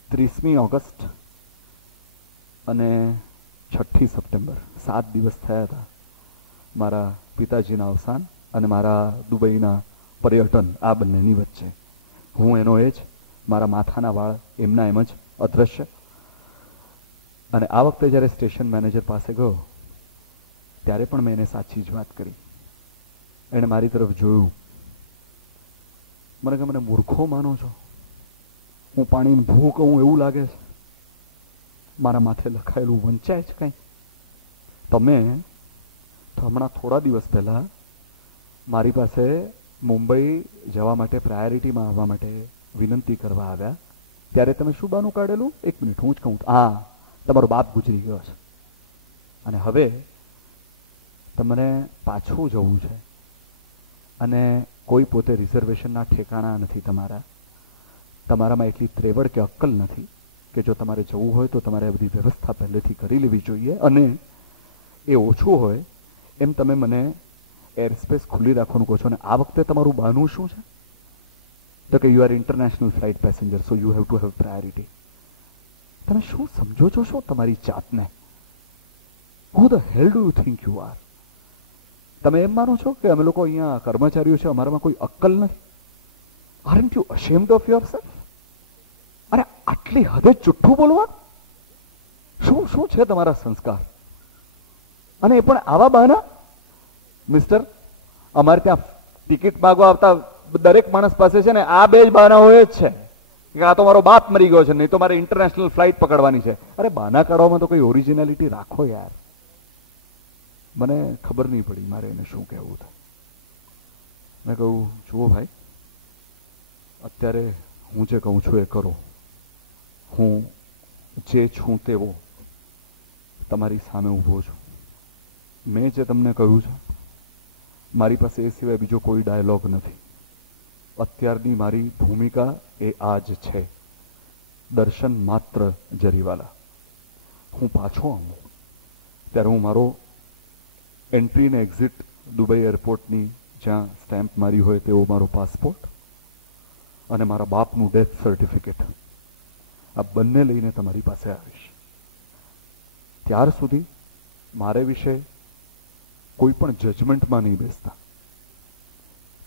30મી ઓગસ્ટ અને 6ઠી સપ્ટેમ્બર 7 દિવસ થયા હતા મારા પિતાજીના અવસાન અને મારા દુબઈના પર્યટન આ બંનેની વચ્ચે. હું એનો એ જ, મારા માથાના વાળ એમના એમ જ અદ્રશ્ય. અને આ વખતે જ્યારે સ્ટેશન મેનેજર પાસે ગયો ત્યારે પણ મેં એને સાચી જ વાત કરી. એણે મારી તરફ જોયું. મને કે મને મૂર્ખો માનો છો? હું પાણીની ભૂ કહું એવું લાગે છે? મારા માથે લખાયેલું વંચાય છે કંઈ? તમે હમણાં થોડા દિવસ પહેલા મારી પાસે મુંબઈ જવા માટે પ્રાયોરિટીમાં આવવા માટે વિનંતી કરવા આવ્યા ત્યારે તમે શું બાનું કાઢેલું? 1 મિનિટ હું જ કહું. હા, તમારો બાપ ગુજરી ગયો છે અને હવે તમને પાછું જવું છે અને કોઈ પોતે રિઝર્વેશનના ઠેકાણા નથી તમારામાં એટલી ત્રેવડ કે અક્કલ નથી કે જો તમારે જવું હોય તો તમારે આ બધી વ્યવસ્થા પહેલેથી કરી લેવી જોઈએ. અને એ ઓછું હોય એમ તમે મને એર સ્પેસ ખુલ્લી રાખવાનું કહો છો. અને આ વખતે તમારું બહાનું શું છે? તો કે you are international flight passenger so you have to have priority. તમે શું સમજો છો શું તમારી જાતને? Who the hell do you think you are? તમે એમ માનો છો કે અમે લોકો અહીંયા કર્મચારીઓ છે અમારામાં કોઈ અક્કલ નથી? Aren't you અશેમ્ડ of yourself? અરે આટલી હદે જુઠ્ઠું બોલવા? શું શું છે તમારા સંસ્કાર? અને એ પણ આવા બહાના? મિસ્ટર, અમારે ત્યાં ટિકિટ માંગવા આવતા દરેક માણસ પાસે છે ને આ 2 જ બહાના હોય જ છે કે આ તો મારો બાપ મરી ગયો છે, નહીં તો મારે ઇન્ટરનેશનલ ફ્લાઇટ પકડવાની છે. અરે બહાના કાઢવામાં તો કોઈ ઓરિજિનાલિટી રાખો યાર. મને ખબર નહીં પડી મારે એને શું કહેવું હતું. મેં કહ્યું જુઓ ભાઈ, અત્યારે હું જે કહું છું એ કરો. હું જે છું તેવો તમારી સામે ઊભો છું. મેં જે તમને કહ્યું છે મારી પાસે એ સિવાય બીજો કોઈ ડાયલોગ નથી. અત્યારની મારી ભૂમિકા એ આ જ છે. દર્શન માત્ર જરીવાલા. હું પાછો આવું ત્યારે હું મારો એન્ટ્રી ને એક્ઝિટ દુબઈ એરપોર્ટની જ્યાં સ્ટેમ્પ મારી હોય તેવો મારો પાસપોર્ટ અને મારા બાપનું ડેથ સર્ટિફિકેટ આ બંને લઈને તમારી પાસે આવીશ. ત્યાર સુધી મારે વિશે કોઈ પણ જજમેન્ટમાં નહીં બેસતા.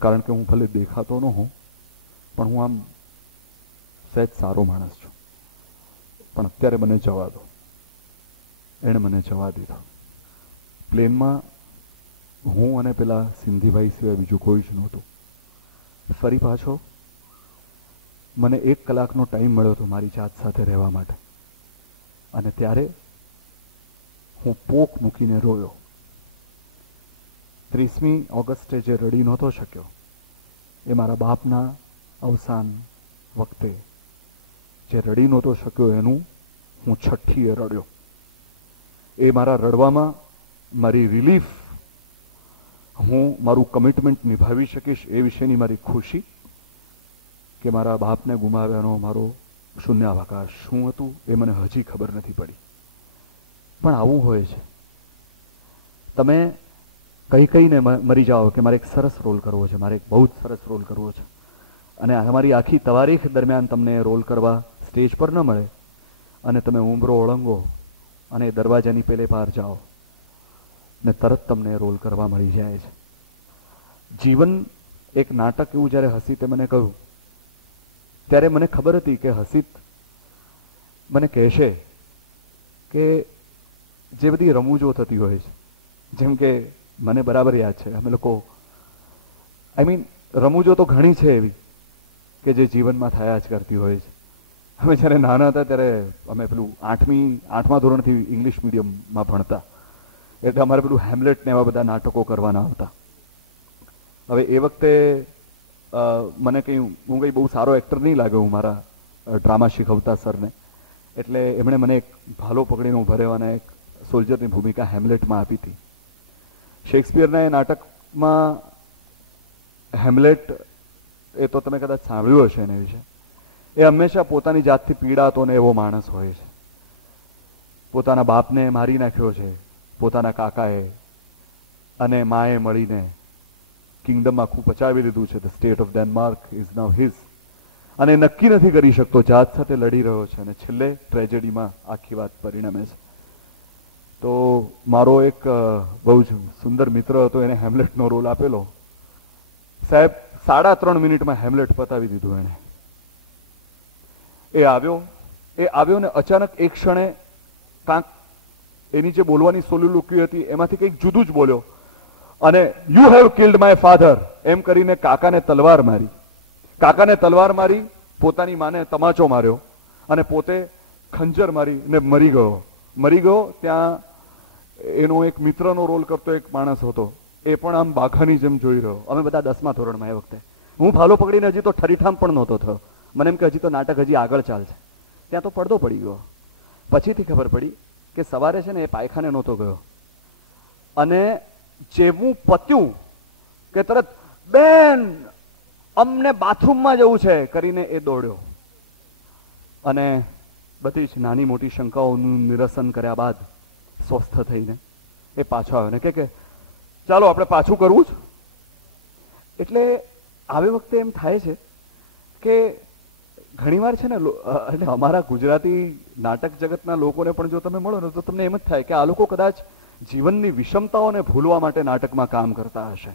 કારણ કે હું ભલે દેખાતો ન હોઉં, પણ હું આમ સહેજ સારો માણસ છું. પણ અત્યારે મને જવા દો. એણે મને જવા દીધો. પ્લેનમાં હું અને પેલા સિંધીભાઈ સિવાય બીજું કોઈ જ નહોતું. ફરી પાછો મને 1 કલાકનો ટાઈમ મળ્યો હતો મારી જાત સાથે રહેવા માટે. અને ત્યારે હું પોક મૂકીને રોયો. 30મી ઓગસ્ટે જે રડી નહોતો શક્યો, એ મારા બાપના અવસાન વખતે જે રડી નહોતો શક્યો એનું હું 6ઠીએ રડ્યો. એ મારા રડવામાં મારી રિલીફ, હું મારું કમિટમેન્ટ નિભાવી શકીશ એ વિશેની મારી ખુશી, કે મારા બાપને ગુમાવ્યાનો મારો શૂન્યાવકાશ શું હતું એ મને હજી ખબર નથી પડી. પણ આવું હોય છે. તમે કહીને મરી જાઓ કે મારે એક સરસ રોલ કરવો છે, મારે એક બહુ જ સરસ રોલ કરવો છે, અને અમારી આખી તવારીખ દરમિયાન તમને રોલ કરવા સ્ટેજ પર ન મળે, અને તમે ઉંબરો ઓળંગો અને દરવાજાની પેલે પાર જાઓ ને તરત તમને રોલ કરવા મળી જાય છે. જીવન એક નાટક એવું જ્યારે હસીતે મને કહ્યું, ત્યારે મને ખબર હતી કે હસીત મને કહેશે કે જે બધી રમૂજો થતી હોય છે, જેમ કે મને બરાબર યાદ છે, અમે લોકો રમૂજો તો ઘણી છે એવી કે જે જીવનમાં થયા જ કરતી હોય છે. અમે જ્યારે નાના હતા ત્યારે અમે પેલું 8મા ધોરણથી ઇંગ્લિશ મીડિયમમાં ભણતા, એટલે અમારે પેલું હેમલેટ ને એવા બધા નાટકો કરવાના આવતા. હવે એ વખતે મને હું કંઈ બહુ સારો એક્ટર નહીં લાગ્યો હું મારા ડ્રામા શીખવતા સરને, એટલે એમણે મને એક ભાલો પકડીને ઉભા રહેવાના એક સોલ્જરની ભૂમિકા હેમલેટમાં આપી હતી. શેક્સપિયરના એ નાટકમાં હેમલેટ, એ તો તમે કદાચ સાંભળ્યું હશે એના વિશે, એ હંમેશા પોતાની જાતથી પીડાતો ને એવો માણસ હોય છે. પોતાના બાપને મારી નાખ્યો છે પોતાના કાકાએ, અને માએ મળીને કિંગડમ આખું પચાવી લીધું છે. The state of Denmark is now his. અને નક્કી નથી કરી શકતો, જાત સાથે લડી રહ્યો છે, અને છેલ્લે ટ્રેજેડીમાં આખી વાત પરિણમે છે. તો મારો એક બહુ જ સુંદર મિત્ર હતો, એને હેમલેટનો રોલ આપેલો. સાહેબ 3.5 મિનિટમાં હેમલેટ પતાવી દીધું એણે. એ આવ્યો ને અચાનક એક ક્ષણે કાંક એની જે બોલવાની સોલિલોક્વી હતી એમાંથી કંઈક જુદું જ બોલ્યો, અને you have killed my father એમ કરીને કાકાને તલવાર મારી, પોતાની માને તમાચો માર્યો, અને પોતે ખંજર મારીને મરી ગયો. ત્યાં એનો એક મિત્રનો રોલ કરતો એક માણસ હતો, એ પણ આમ બાઘાની જેમ જોઈ રહ્યો. અમે બધા 10મા ધોરણમાં એ વખતે. હું ભાલો પકડીને હજી તો ઠરીઠામ પણ નહોતો થયો. મને એમ કે હજી તો નાટક હજી આગળ ચાલશે. ત્યાં તો પડદો પડી ગયો. પછીથી ખબર પડી કે સવારે છે ને એ પાયખાને નહોતો ગયો, અને જેવું પત્યું કે તરત બેન અમને બાથરૂમમાં જવું છે કરીને એ દોડ્યો, અને બધી જ નાની મોટી શંકાઓનું નિરસન કર્યા બાદ સ્વસ્થ થઈને એ પાછો આવ્યો ને કે ચાલો આપણે પાછું કરવું જ. એટલે આવી વખતે એમ થાય છે કે ઘણીવાર છે ને, એટલે અમારા ગુજરાતી નાટક જગતના લોકોને પણ જો તમે મળો ને તો તમને એમ જ થાય કે આ લોકો કદાચ જીવનની વિષમતાઓને ભૂલવા માટે નાટકમાં કામ કરતા હશે.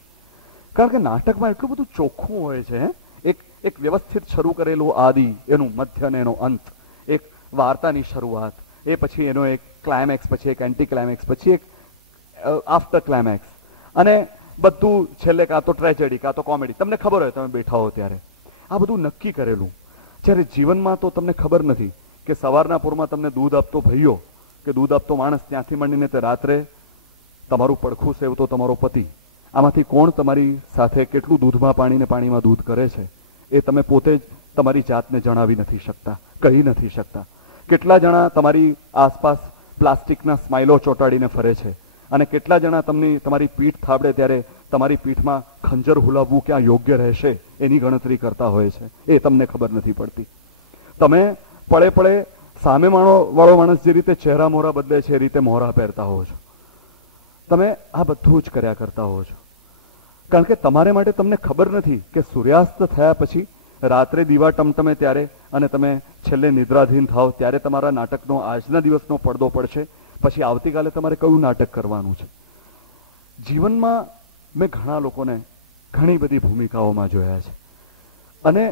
કારણ કે નાટકમાં એટલું બધું ચોખ્ખું હોય છે. એક વ્યવસ્થિત શરૂ કરેલું આદિ, એનું મધ્ય અને એનો અંત, એક વાર્તાની શરૂઆત, એ પછી એનો એક ક્લાઇમેક્સ, પછી એક એન્ટી ક્લાઇમેક્સ, પછી એક આફ્ટર ક્લાઇમેક્સ, અને બધું છેલ્લે કાં તો ટ્રેજેડી કાં તો કોમેડી. તમને ખબર હોય તમે બેઠા હો ત્યારે આ બધું નક્કી કરેલું. જ્યારે જીવનમાં તો તમને ખબર નથી કે સવારના પૂરમાં તમને દૂધ આપતો ભાઈઓ કે દૂધ આપતો માણસ, ત્યાંથી માંડીને તે રાત્રે તમારું પડખું સેવતો તમારો પતિ, આમાંથી કોણ તમારી સાથે કેટલું દૂધમાં પાણીમાં દૂધ કરે છે એ તમે પોતે જ તમારી જાતને જણાવી નથી શકતા, કહી નથી શકતા. કેટલા જણા તમારી આસપાસ પ્લાસ્ટિકના સ્માઇલો ચોંટાડીને ફરે છે, અને કેટલા જણા તમારી પીઠ થાબડે ત્યારે તમારી પીઠમાં ખંજર હુલાવવું ક્યાં યોગ્ય રહેશે એની ગણતરી કરતા હોય છે. એ તમને ખબર નથી પડતી. તમે પળે સામે વાળો માણસ જે રીતે ચહેરા મોહરા બદલે છે એ રીતે મોહરા પહેરતા હોવ છો. તમે આ બધું જ કર્યા કરતા હોવ છો, કારણ કે તમારે માટે તમને ખબર નથી કે સૂર્યાસ્ત થયા પછી રાત્રે દીવા ટમટમે ત્યારે, અને તમે છેલ્લે નિદ્રાધીન થાવ ત્યારે તમારા નાટકનો આજના દિવસનો પડદો પડશે. પછી આવતીકાલે તમારે કયું નાટક કરવાનું છે. જીવનમાં મેં ઘણા લોકોને ઘણી બધી ભૂમિકાઓમાં જોયા છે અને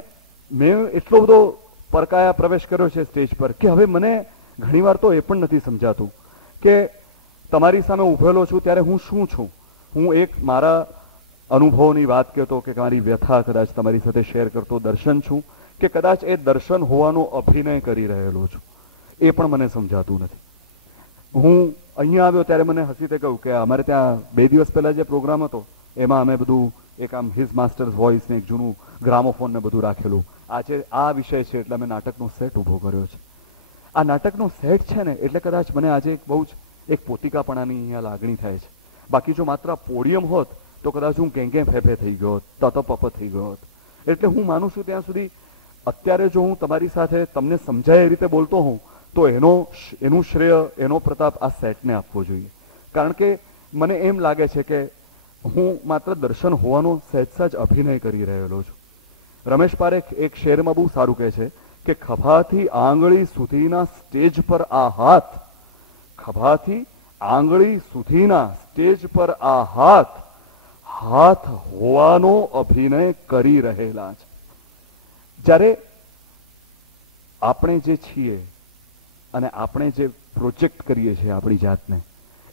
મેં એટલો બધો પરકાયા પ્રવેશ કર્યો છે સ્ટેજ પર કે હવે મને ઘણીવાર તો એ પણ નથી સમજાતું કે તમારી સામે ઉભેલો છું ત્યારે હું શું છું. હું એક મારા અનુભવોની વાત કહેતો કે મારી વ્યથા કદાચ તમારી સાથે શેર કરતો દર્શન છું કે કદાચ એ દર્શન હોવાનો અભિનય કરી રહેલો છું, એ પણ મને સમજાતું નથી. હું અહીંયા આવ્યો ત્યારે મને હસીતે કહ્યું કે અમારે ત્યાં 2 દિવસ પહેલા જે પ્રોગ્રામ હતો એમાં અમે બધું એક આમ હિઝ માસ્ટર્સ વોઇસ ને એક જૂનું ગ્રામોફોન ને બધું રાખેલું. આજે આ વિષય છે એટલે અમે નાટકનો સેટ ઊભો કર્યો છે. આ નાટકનો સેટ છે ને એટલે કદાચ મને આજે બહુ જ એક પોતિકાપણાની અહીંયા લાગણી થાય છે. બાકી જો માત્ર પોડિયમ હોત તો કદાચ હું કેંગે ફેફે થઈ ગયો હોત, તતપપ થઈ ગયો હોત. એટલે હું માનું છું ત્યાં સુધી અત્યારે જો હું તમારી સાથે તમને સમજાય એ રીતે બોલતો હોઉં તો એનું શ્રેય, એનો પ્રતાપ આ સેટને આપવો જોઈએ. કારણ કે મને એમ લાગે છે કે હું માત્ર દર્શન હોવાનો સહેજ અભિનય કરી રહેલો છું. રમેશ પારેખ એક શેરમાં બહુ સારું કહે છે કે ખભાથી આંગળી સુધીના સ્ટેજ પર આ હાથ, ખભાથી આંગળી સુધીના સ્ટેજ પર આ હાથ હાથ હોવાનો અભિનય કરી રહેલા છે. જ્યારે આપણે જે છીએ અને આપણે જે પ્રોજેક્ટ કરીએ છીએ આપણી જાતને,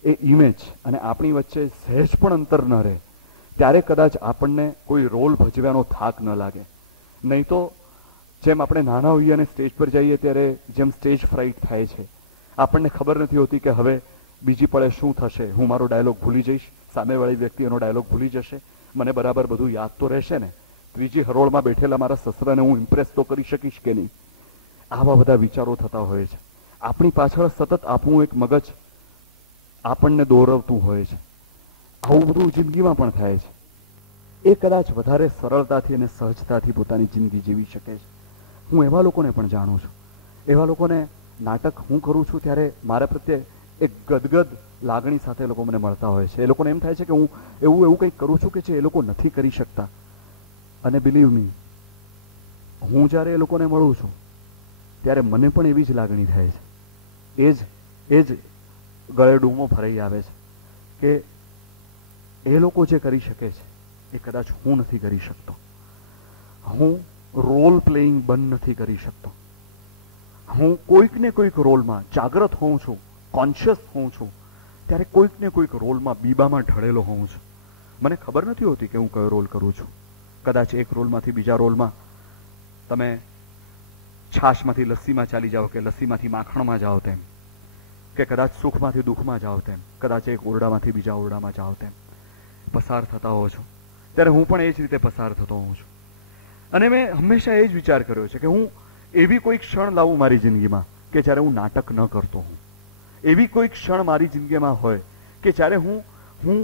એ ઇમેજ અને આપણી વચ્ચે સહેજ પણ અંતર ન રહે ત્યારે કદાચ આપણને કોઈ રોલ ભજવ્યાનો થાક ન લાગે. નહીં તો જેમ આપણે નાના હોઈએ અને સ્ટેજ પર જઈએ ત્યારે જેમ સ્ટેજ ફ્રાઇટ થાય છે, આપણને ખબર નથી હોતી કે હવે બીજી પળે શું થશે. હું મારો ડાયલોગ ભૂલી જઈશ, સામેવાળી વ્યક્તિ એનો ડાયલોગ ભૂલી જશે, મને બરાબર બધું યાદ તો રહેશે ને, ત્રીજી હરોળમાં બેઠેલા મારા સસરાને હું ઇમ્પ્રેસ તો કરી શકીશ કે નહીં. આવા બધા વિચારો થતા હોય છે. આપણી પાછળ સતત આપણું એક મગજ આપણને દોરવતું હોય છે. આવું બધું જિંદગીમાં પણ થાય છે. એ કદાચ વધારે સરળતાથી અને સહજતાથી પોતાની જિંદગી જીવી શકે છે. હું એવા લોકોને પણ જાણું છું. એવા લોકોને નાટક હું કરું છું ત્યારે મારા પ્રત્યે એક ગદગદ લાગણી સાથે લોકો મને મળતા હોય છે. એ લોકોને એમ થાય છે કે હું એવું કંઈક કરું છું કે જે એ લોકો નથી કરી શકતા. અને બિલીવ મી, હું જ્યારે એ લોકોને મળું છું ત્યારે મને પણ એવી જ લાગણી થાય છે. એ જ ગળે ડૂમો ભરાઈ આવે છે કે એ લોકો જે કરી શકે છે એ કદાચ હું નથી કરી શકતો. હું રોલ પ્લેઇંગ બંધ નથી કરી શકતો. હું કોઈક ને કોઈક રોલમાં જાગ્રત હોઉં છું, કોન્શિયસ હોઉં છું ત્યારે કોઈક ને કોઈક રોલમાં બીબામાં ઢળેલો હોઉં છું. મને ખબર નથી હોતી કે હું કયો રોલ કરું છું. કદાચ એક રોલમાંથી બીજા રોલમાં તમે છાશમાંથી લસ્સીમાં ચાલી જાઓ કે લસ્સીમાંથી માખણમાં જાઓ તેમ, કે કદાચ સુખમાંથી દુઃખમાં જાઓ તેમ, કદાચ એક ઓરડામાંથી બીજા ઓરડામાં જાઓ તેમ પસાર થતા હો છો. ત્યારે હું પણ એ જ રીતે પસાર થતો હોઉં છું. અને મેં હંમેશા એ જ વિચાર કર્યો છે કે હું એવી કોઈ ક્ષણ લાવું મારી જિંદગીમાં કે જ્યારે હું નાટક ન કરતો હોઉં. એવી કોઈ ક્ષણ મારી જિંદગીમાં હોય કે જ્યારે હું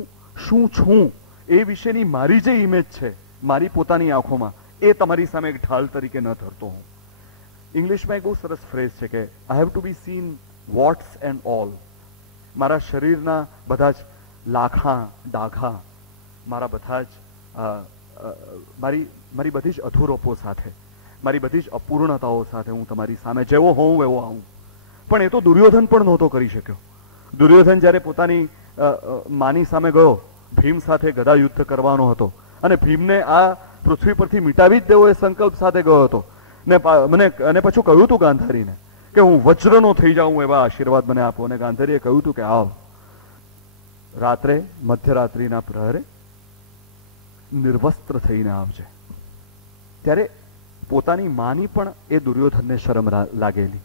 શું છું એ વિશેની મારી જે ઇમેજ છે મારી પોતાની આંખોમાં, એ તમારી સામે એક ઢાલ તરીકે ન ધરતો હોઉં. ઇંગ્લિશમાં એક બહુ સરસ ફ્રેઝ છે કે I have to be seen what's and all. મારા શરીરના બધા જ લાખા ડાઘા, મારા બધા જ મારી બધી જ અધૂરપો સાથે, મારી બધી જ અપૂર્ણતાઓ સાથે હું તમારી સામે જેવો હોઉં એવો આવું. પણ એ તો દુર્યોધન પણ નહોતો કરી શક્યો. દુર્યોધન જ્યારે પોતાની માની સામે ગયો, ભીમ સાથે ગદા યુદ્ધ કરવાનો હતો અને ભીમને આ પૃથ્વી પરથી મિટાવી જ દેવો એ સંકલ્પ સાથે ગયો હતો ને અને પછી કહ્યું હતું ગાંધારીને કે હું વજ્રનો થઈ જાઉં એવા આશીર્વાદ મને આપો. અને ગાંધારીએ કહ્યું હતું કે આવ રાત્રે મધ્યરાત્રિના પ્રહરે નિર્વસ્ત્ર થઈને આવજે. ત્યારે પોતાની માની પણ એ દુર્યોધનને શરમ લાગેલી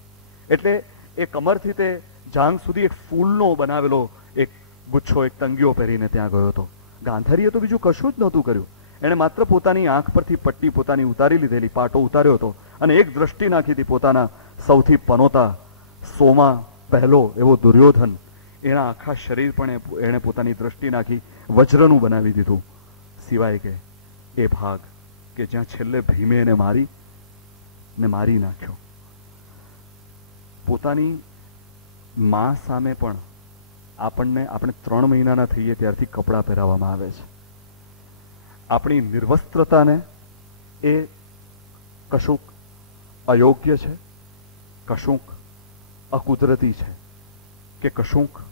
એટલે એ કમરથી તે જાંગ સુધી એક ફૂલનો બનાવેલો એક ગુચ્છો, એક તંગીઓ પહેરીને ત્યાં ગયો હતો. ગાંધારીએ તો બીજું કશું જ નહોતું કર્યું. એણે માત્ર પોતાની આંખ પરથી પટ્ટી પોતાની ઉતારી લીધેલી, પાટો ઉતાર્યો હતો અને એક દ્રષ્ટિ નાખી હતી પોતાના સૌથી પનોતા, સોમાં પહેલો એવો દુર્યોધન. એના આખા શરીર પણ એણે પોતાની દ્રષ્ટિ નાખી વજ્રનું બનાવી દીધું, સિવાય કે એ ભાગ કે જ્યાં છેલ્લે ભીમે એને મારી નાખ્યો. પોતાની મા સામે પણ આપણે 3 મહિનાના થઈએ ત્યારથી કપડાં પહેરાવવામાં આવે છે. આપણી નિર્વસ્ત્રતાને એ કશુંક અયોગ્ય છે, કશુંક અકુદરતી છે કે કશુંક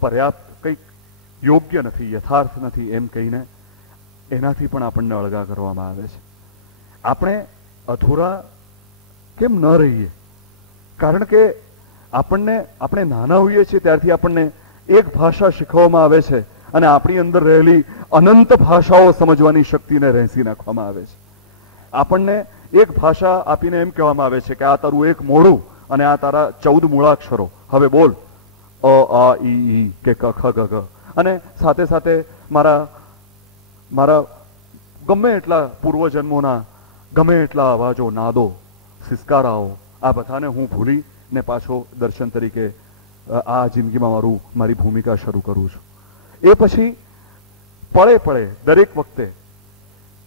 પર્યાપ્ત કંઈક યોગ્ય નથી, યથાર્થ નથી એમ કહીને એનાથી પણ આપણને અળગા કરવામાં આવે છે. આપણે અધૂરા કેમ ન રહીએ? કારણ કે આપણે નાના હોઈએ છીએ ત્યારથી આપણને એક ભાષા શીખવવામાં આવે છે અને આપણી અંદર રહેલી અનંત ભાષાઓ સમજવાની શક્તિને રહેસી નાખવામાં આવે છે. આપણને એક ભાષા આપીને એમ કહેવામાં આવે છે કે આ તારું એક મોઢું અને આ તારા 14 મૂળાક્ષરો, હવે બોલ અ આ ઈ કે ક ખ ગ ઘ. અને સાથે સાથે મારા ગમે એટલા પૂર્વજન્મોના ગમે એટલા અવાજો, નાદો, સિસકારાઓ, આ બધાને હું ભૂલીને પાછો દર્શન તરીકે આ જિંદગીમાં મારી ભૂમિકા શરૂ કરું છું. એ પછી પળે દરેક વખતે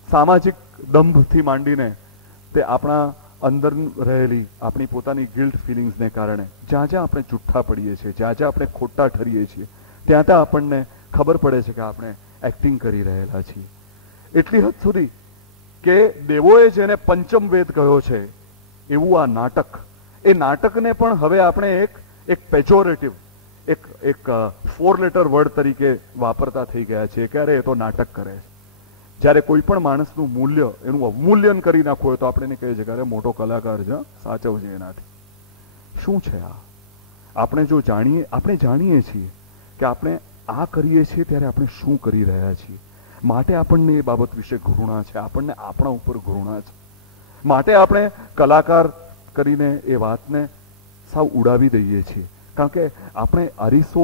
સામાજિક દંભથી માંડીને તે આપણા અંદર રહેલી આપણી પોતાની ગિલ્ટ ફિલિંગ્સને કારણે જ્યાં જ્યાં આપણે જુઠ્ઠા પડીએ છીએ, જ્યાં જ્યાં આપણે ખોટા ઠરીએ છીએ, ત્યાં ત્યાં આપણને ખબર પડે છે કે આપણે એક્ટિંગ કરી રહેલા છીએ. એટલી હદ સુધી કે દેવોએ જેને પંચમ વેદ કહ્યો છે એવું આ નાટક, એ નાટકને પણ હવે આપણે એક પેજોરેટિવ, એક 4 લેટર વર્ડ તરીકે વાપરતા થઈ ગયા છે કે અરે એ તો નાટક કરે છે. જ્યારે કોઈ પણ માણસનું મૂલ્ય, એનું અવમૂલ્યન કરી નાખવું હોય તો આપણે એને કહીએ છીએ કે અરે મોટો કલાકાર છે, સાચવજે એનાથી. શું છે આ? આપણે જાણીએ છીએ કે આપણે આ કરીએ છીએ ત્યારે આપણે શું કરી રહ્યા છીએ. માટે આપણને એ બાબત વિશે ઘૃણા છે, આપણને આપણા ઉપર ઘૃણા છે. માટે આપણે કલાકાર કરીને એ વાતને સાવ ઉડાવી દઈએ છીએ. કારણ કે આપણે અરીસો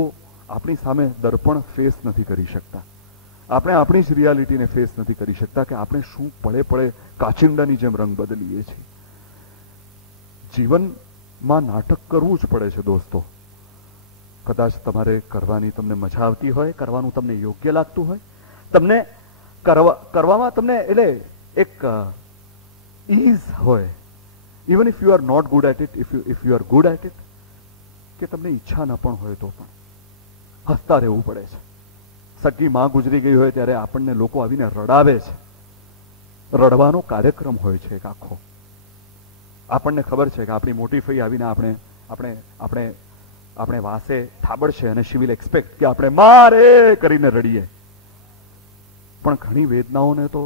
આપણી સામે દર્પણ ફેસ નથી કરી શકતા. આપણે આપણી જ રિયાલિટીને ફેસ નથી કરી શકતા કે આપણે શું પળે કાચિંડાની જેમ રંગ બદલીએ છીએ. જીવનમાં નાટક કરવું જ પડે છે દોસ્તો. કદાચ તમારે કરવાની તમને મજા આવતી હોય, કરવાનું તમને યોગ્ય લાગતું હોય, તમને કરવામાં તમને એટલે એક ઇઝ હોય, even if you are not good at it, if you are good at it, કે તમને ઈચ્છા ન પણ હોય તો પણ હસતા રહેવું પડે છે. સગી માં ગુજરી ગઈ હોય ત્યારે આપણને લોકો આવીને રડાવે છે. રડવાનો કાર્યક્રમ હોય છે એક આખો. આપણને ખબર છે કે આપણી મોટી ફઈ આવીને આપણે વાસે થાબડશે અને શી વિલ એક્સપેક્ટ કે આપણે મારે કરીને રડીએ. પણ ઘણી વેદનાઓને તો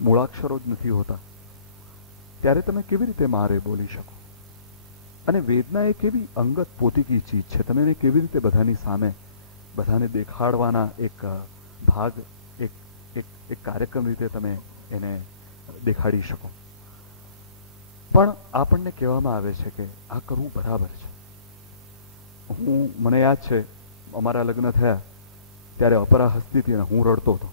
મૂળાક્ષરો જ નથી હોતા. ત્યારે તમે કેવી રીતે મારે બોલી શકો? અને વેદના એક એવી અંગત પોતીકી ચીજ છે. તમે એને કેવી રીતે બધાની સામે બધાને દેખાડવાના એક ભાગ, એક કાર્યક્રમ રીતે તમે એને દેખાડી શકો. પણ આપણને કહેવામાં આવે છે કે આ કરવું બરાબર છે. મને યાદ છે અમારા લગ્ન થયા ત્યારે અપરા હસતી હતી અને હું રડતો હતો.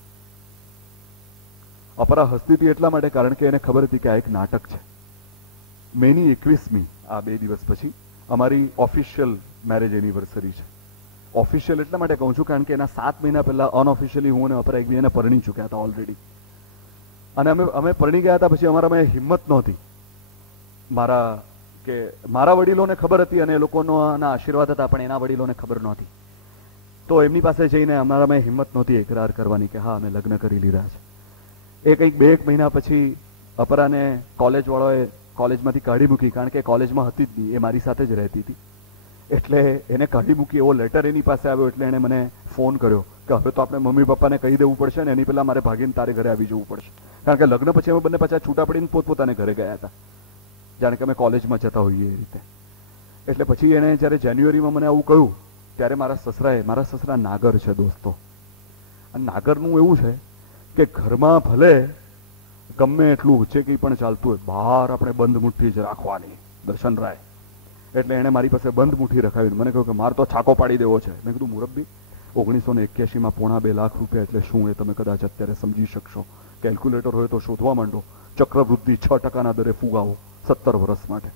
અપરા હસતી હતી એટલા માટે કારણ કે એને ખબર હતી કે આ એક નાટક છે. મેની 21મી આ 2 દિવસ પછી અમારી ઓફિશિયલ મેરેજ એનિવર્સરી છે. ઓફિશિયલ એટલા માટે કહું છું કારણ કે એના 7 મહિના પહેલા અનઓફિશિયલી હું અને અપરા એકબીજાને પરણી ચૂક્યા હતા ઓલરેડી. અને અમે પરણી ગયા હતા પછી અમારામાં હિંમત નહોતી. મારા વડીલોને ખબર હતી અને એ લોકોના આશીર્વાદ હતા, પણ એના વડીલોને ખબર નહોતી. તો એમની પાસે જઈને અમારામાં હિંમત નહોતી એકરાર કરવાની કે હા અમે લગ્ન કરી લીધા છે. એ કંઈક 2 મહિના પછી અપરાને કોલેજવાળાએ કોલેજમાંથી કાઢી મૂકી, કારણ કે કોલેજમાં હતી જ નહીં, એ મારી સાથે જ રહેતી હતી. એટલે એને કાઢી મૂકી એવો લેટર એની પાસે આવ્યો. એટલે એને મને ફોન કર્યો કે હવે તો આપણે મમ્મી પપ્પાને કહી દેવું પડશે ને એની પહેલા મારે ભાગીને તારે ઘરે આવી જવું પડશે. કારણ કે લગ્ન પછી અમે બંને પાછા છૂટા પડીને પોતપોતાને ઘરે ગયા હતા, જાણે કે અમે કોલેજમાં જતા હોઈએ એ રીતે. એટલે પછી એને જ્યારે જાન્યુઆરીમાં મને આવું કહ્યું ત્યારે મારા સસરા નાગર છે દોસ્તો. અને નાગરનું એવું છે કે ઘરમાં ભલે ગમે એટલું જે કંઈ પણ ચાલતું હોય, બહાર આપણે બંધ મુઠ્ઠી જ રાખવાની. દર્શનરાય એટલે એને મારી પાસે બંધ મુઠ્ઠી રખાવીને મને કહ્યું કે મારે તો છાકો પાડી દેવો છે. મેં કીધું મુરબ્બી 1981માં 2.5 લાખ રૂપિયા એટલે શું એ તમે કદાચ અત્યારે સમજી શકશો. કેલ્ક્યુલેટર હોય તો શોધવા માંડો. ચક્રવૃદ્ધિ 6% દરે ફુગાવો 17 વર્ષ માટે.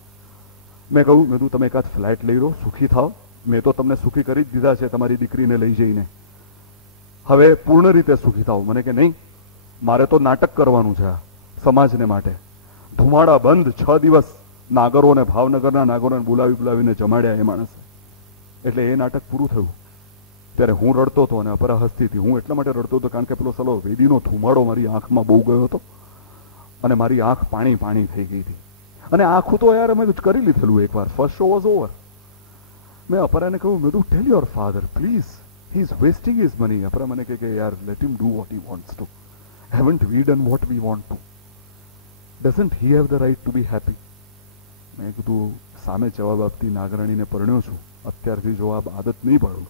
મેં કહ્યું તમે એકાદ ફ્લેટ લઈ લો, સુખી થાવ. મેં તો તમને સુખી કરી જ દીધા છે તમારી દીકરીને લઈ જઈને. હવે પૂર્ણ રીતે સુખી થાવ. મને કે નહીં, મારે તો નાટક કરવાનું છે સમાજને માટે. ધુમાડા બંધ 6 દિવસ નાગરોને, ભાવનગરના નાગરોને બોલાવીને જમાડ્યા એ માણસે. એટલે એ નાટક પૂરું થયું ત્યારે હું રડતો હતો અને અપરા હસતી હતી. હું એટલા માટે રડતો હતો કારણ કે પેલો સલો વેદીનો ધુમાડો મારી આંખમાં બહુ ગયો હતો અને મારી આંખ પાણી થઈ ગઈ હતી. અને આખું તો યાર અમે કરી લીધેલું એકવાર. First show was over. મેં અપરાને કહ્યું, મેં ટેલ your father please, He is wasting his money. अपरा મને કહે કે યાર let him do what he wants to. Haven't we done what we want to? Doesn't he have the right to be happy? મેં કીધું સામે જવાબ આપતી નાગરાણીને પરણ્યો છું, અત્યારથી જો આ આદત નહીં પાડું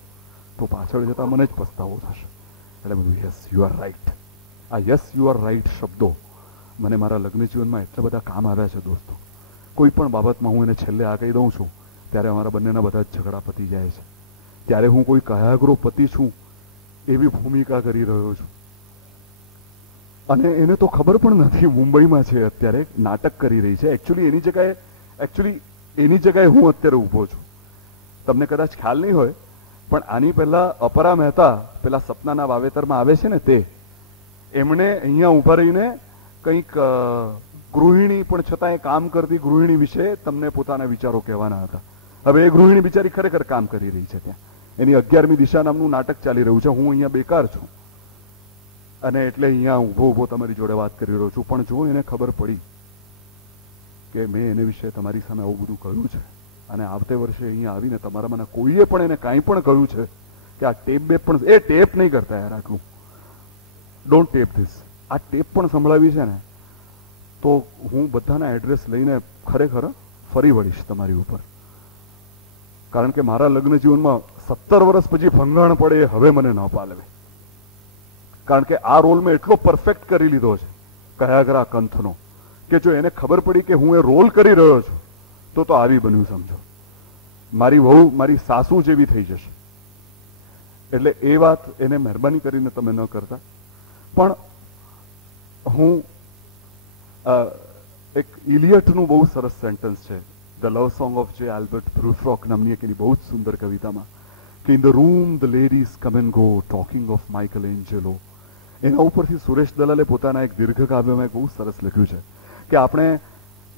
તો પાછળ જતા મને જ પસ્તાવો થશે. એટલે મેં કીધું યસ યુ આર રાઈટ. આ યસ યુ આર રાઈટ શબ્દો મને મારા લગ્ન જીવનમાં એટલા બધા કામ આવ્યા છે દોસ્તો. કોઈ પણ બાબતમાં હું એને છેલ્લે આ કહી દઉં છું ત્યારે અમારા બંનેના બધા જ ઝઘડા પતી જાય છે. ત્યારે હું કોઈ કયાગ્રો પતિ છું એવી ભૂમિકા કરી રહ્યો છું. અને એને તો ખબર પણ નથી મુંબઈમાં છે અત્યારે, નાટક કરી રહી છે. એકચ્યુઅલી એની જગ્યાએ હું અત્યારે ઊભો છું. તમને કદાચ ખ્યાલ નહીં હોય પણ આની પહેલા અપરા મહેતા પેલા સપનાના વાવેતરમાં આવે છે ને તે એમણે અહીંયા ઊભા રહીને કંઈક ગૃહિણી પણ છતાં એ કામ કરતી ગૃહિણી વિશે તમને પોતાના વિચારો કહેવાના હતા. હવે એ ગૃહિણી બિચારી ખરેખર કામ કરી રહી છે ત્યાં. એની 11મી દિશા નામનું નાટક ચાલી રહ્યું છે. હું અહીંયા બેકાર છું અને એટલે અહીંયા ઊભો તમારી જોડે વાત કરી રહ્યો છું. પણ જો એને ખબર પડી કે મેં એને વિશે તમારી સામે આવું બધું કહ્યું છે અને આવતે વર્ષે અહીંયા આવીને તમારામાંના કોઈએ પણ એને કાંઈ પણ કહ્યું છે કે આ ટેપ બેપ પણ એ ટેપ નહીં કરતા યાર, આટલું ડોન્ટ ટેપ ધીસ, આ ટેપ પણ સંભળાવી છે ને તો હું બધાના એડ્રેસ લઈને ખરેખર ફરી વળીશ તમારી ઉપર. કારણ કે મારા લગ્ન જીવનમાં 17 વર્ષ પછી ભંગાણ પડે એ હવે મને ન પાલવે. કારણ કે આ રોલ મેં એટલો પરફેક્ટ કરી લીધો છે કયાગ્રા કંથનો કે જો એને ખબર પડી કે હું એ રોલ કરી રહ્યો છું તો આવી બન્યું સમજો. મારી વહુ મારી સાસુ જેવી થઈ જશે. એટલે એ વાત એને મહેરબાની કરીને તમે ન કરતા. પણ હું એક ઇલિયટનું બહુ સરસ સેન્ટન્સ છે, the love song of J Albert Prufrock નામની એક એની બહુ જ સુંદર કવિતામાં કે in the room the ladies come and go talking of Michelangelo. એના ઉપરથી સુરેશ દલાલે પોતાના એક દીર્ઘ કાવ્યમાં એક બહુ સરસ લખ્યું છે કે આપણે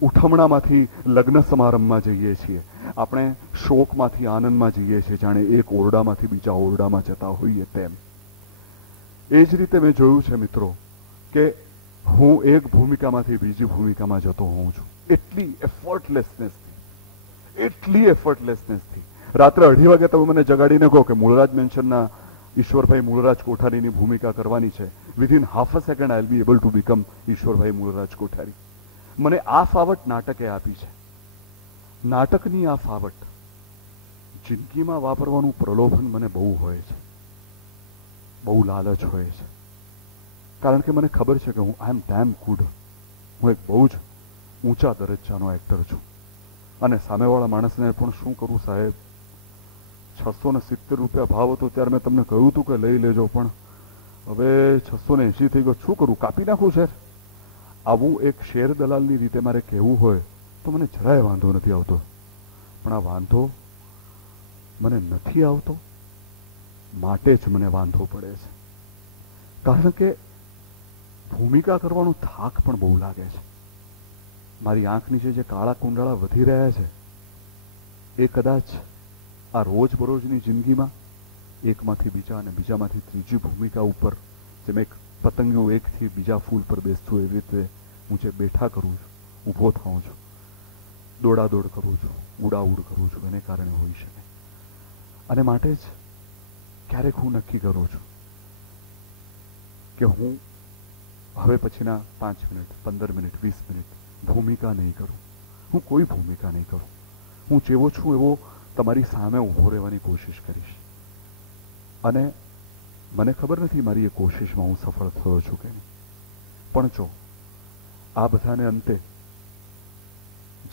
ઉઠમણામાંથી લગ્ન સમારંભમાં જઈએ છીએ, આપણે શોકમાંથી આનંદમાં જઈએ છીએ, જાણે એક ઓરડામાંથી બીજા ઓરડામાં જતા હોઈએ તેમ. એ જ રીતે મેં જોયું છે મિત્રો કે હું એક ભૂમિકામાંથી બીજી ભૂમિકામાં જતો હોઉં છું. એટલી એફર્ટલેસનેસથી રાત્રે 2:30 વાગે તમે મને જગાડીને કહો કે મૂળરાજ મેન્શનના ઈશ્વરભાઈ મૂળરાજ કોઠારીની ભૂમિકા કરવાની છે, within half a second I will be able to become Ishwarbhai Mulraj Kothari. મને આ ફાવટ નાટકે આપી છે. નાટકની આ ફાવટ જિંદગીમાં વાપરવાનું પ્રલોભન મને બહુ હોય છે, બહુ લાલચ હોય છે. કારણ કે મને ખબર છે કે હું આઈ એમ ડેમ ગુડ, હું એક બહુ જ ઊંચા દરજ્જાનો એક્ટર છું. અને સામેવાળા માણસને પણ શું કરું સાહેબ, 670 રૂપિયા ભાવ હતો ત્યારે મેં તમને કહ્યું હતું કે લઈ લેજો, પણ હવે 680 થઈ ગયો, શું કરું, કાપી નાખું શેર. આવું એક શેર દલાલની રીતે મારે કહેવું હોય તો મને જરાય વાંધો નથી આવતો. પણ આ વાંધો મને નથી આવતો માટે જ મને વાંધો પડે છે. કારણ કે ભૂમિકા કરવાનો થાક પણ બહુ લાગે છે. મારી આંખ નીચે જે કાળા કુંડાળા વધી રહ્યા છે એ કદાચ આ રોજબરોજની જિંદગીમાં એકમાંથી બીજા અને બીજામાંથી ત્રીજી ભૂમિકા ઉપર જેમ એક પતંગિયું એકથી બીજા ફૂલ પર બેસતું એવી રીતે હું જે બેઠા કરું છું, ઊભો થાઉં છું, દોડાદોડ કરું છું, ઉડાઉડ કરું છું, એને કારણે હોઈ શકે. અને માટે જ ક્યારેક હું નક્કી કરું છું કે હું હવે પછીના 5 મિનિટ, 15 મિનિટ, 20 મિનિટ ભૂમિકા નહીં કરું. હું કોઈ ભૂમિકા નહીં કરું. હું જેવો છું એવો તમારી સામે ઊભો રહેવાની કોશિશ કરીશ. અને મને ખબર નથી મારી એ કોશિશમાં હું સફળ થયો છું કે નહીં. પણ જો આ બધાને અંતે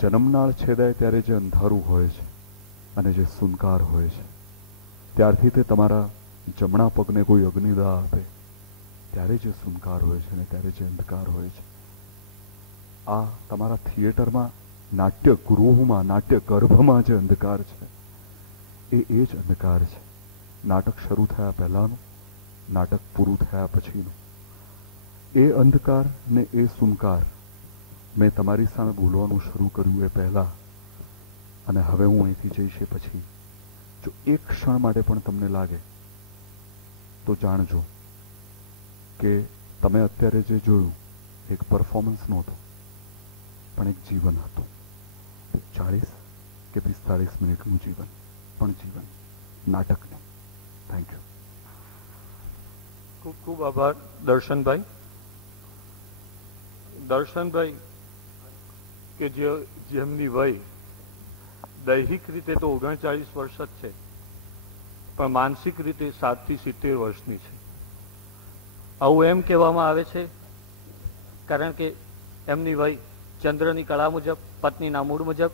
જન્મનાળ છેદાય ત્યારે જે અંધારું હોય છે અને જે સુનકાર હોય છે, ત્યારથી તે તમારા જમણા પગને કોઈ અગ્નિદાહ આપે ત્યારે જે સુનકાર હોય છે અને ત્યારે જે અંધકાર હોય છે, આ તમારા થિયેટરમાં, નાટ્ય ગૃહમાં, નાટ્ય ગર્ભમાં જે અંધકાર છે એ જ અંધકાર છે. નાટક શરૂ થયા પહેલાનું, નાટક પૂરું થયા પછીનું. એ અંધકાર ને એ સુનકાર મેં તમારી સામે બોલવાનું શરૂ કર્યું એ પહેલા અને હવે હું અહીંથી જઈશ એ પછી જો એક ક્ષણ માટે પણ તમને લાગે તો જાણજો કે તમે અત્યારે જે જોયું એક પરફોર્મન્સ નહોતું પણ એક જીવન હતું. 40 કે 45 મિનિટનું જીવન, પણ જીવન, નાટક નહીં. Thank you. ખૂબ આભાર દર્શનભાઈ. દર્શનભાઈ કે જેમની વય દૈહિક રીતે તો 39 વર્ષ જ છે, પણ માનસિક રીતે 7 થી 70 વર્ષની છે. આવું એમ કહેવામાં આવે છે કારણ કે એમની વય ચંદ્રની કળા મુજબ, પત્નીના મૂળ મુજબ,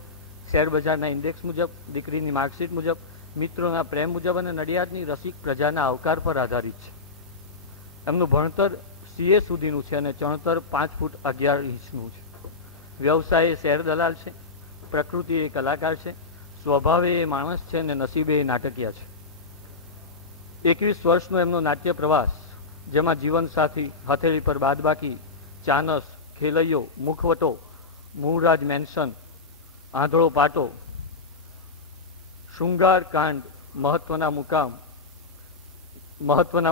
શેરબજારના ઇન્ડેક્સ મુજબ, દીકરીની માર્કશીટ મુજબ, મિત્રોના પ્રેમ મુજબ અને નડિયાદની રસિક પ્રજાના આવકાર પર આધારિત છે. એમનું ભણતર CA સુધીનું છે અને ચણતર 5 ફૂટ 11 ઇંચનું છે. વ્યવસાય એ શેર દલાલ છે, પ્રકૃતિ એ કલાકાર છે, સ્વભાવે એ માણસ છે અને નસીબે એ નાટકીય છે. 21 વર્ષનો એમનો નાટ્ય પ્રવાસ, જેમાં જીવનસાથી, હથેળી પર બાદબાકી, ચાનસ, ખેલૈયો, મુખવટો, મૂળરાજ મેન્શન, આંધળો પાટો, શૃંગાર કાંડ, મહત્વના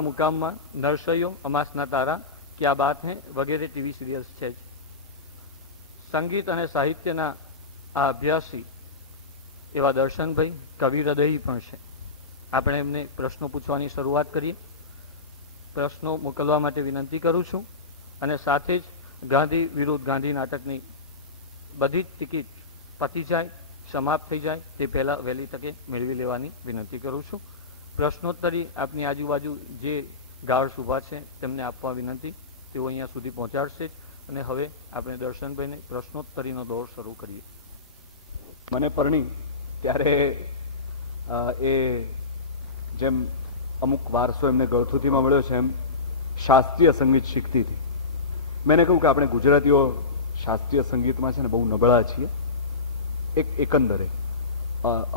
મુકામમાં, નરસૈયો, અમાસના તારા, ક્યા બાત હૈ વગેરે ટીવી સિરિયલ્સ છે જ. સંગીત અને સાહિત્યના આ અભ્યાસી એવા દર્શનભાઈ કવિ હૃદયી પણ છે. આપણે એમને પ્રશ્નો પૂછવાની શરૂઆત કરીએ. પ્રશ્નો મોકલવા માટે વિનંતી કરું છું અને સાથે જ ગાંધી વિરુદ્ધ ગાંધી નાટકની બધી જ ટિકિટ પતી જાય, સમાપ્ત થઈ જાય તે પહેલાં વહેલી તકે મેળવી લેવાની વિનંતી કરું છું. પ્રશ્નોત્તરી આપની આજુબાજુ જે ગાર્ડ્સ ઊભા છે તેમને આપવા વિનંતી. તેઓ અહીંયા સુધી પહોંચાડશે જ. અને હવે આપણે દર્શનભાઈને પ્રશ્નોત્તરીનો દોર શરૂ કરીએ. મને પરણી ત્યારે એ જેમ અમુક વારસો એમને ગળથુથીમાં મળ્યો છે એમ શાસ્ત્રીય સંગીત શીખતી હતી. મેં કહ્યું કે આપણે ગુજરાતીઓ શાસ્ત્રીય સંગીતમાં છે ને બહુ નબળા છીએ. એકંદરે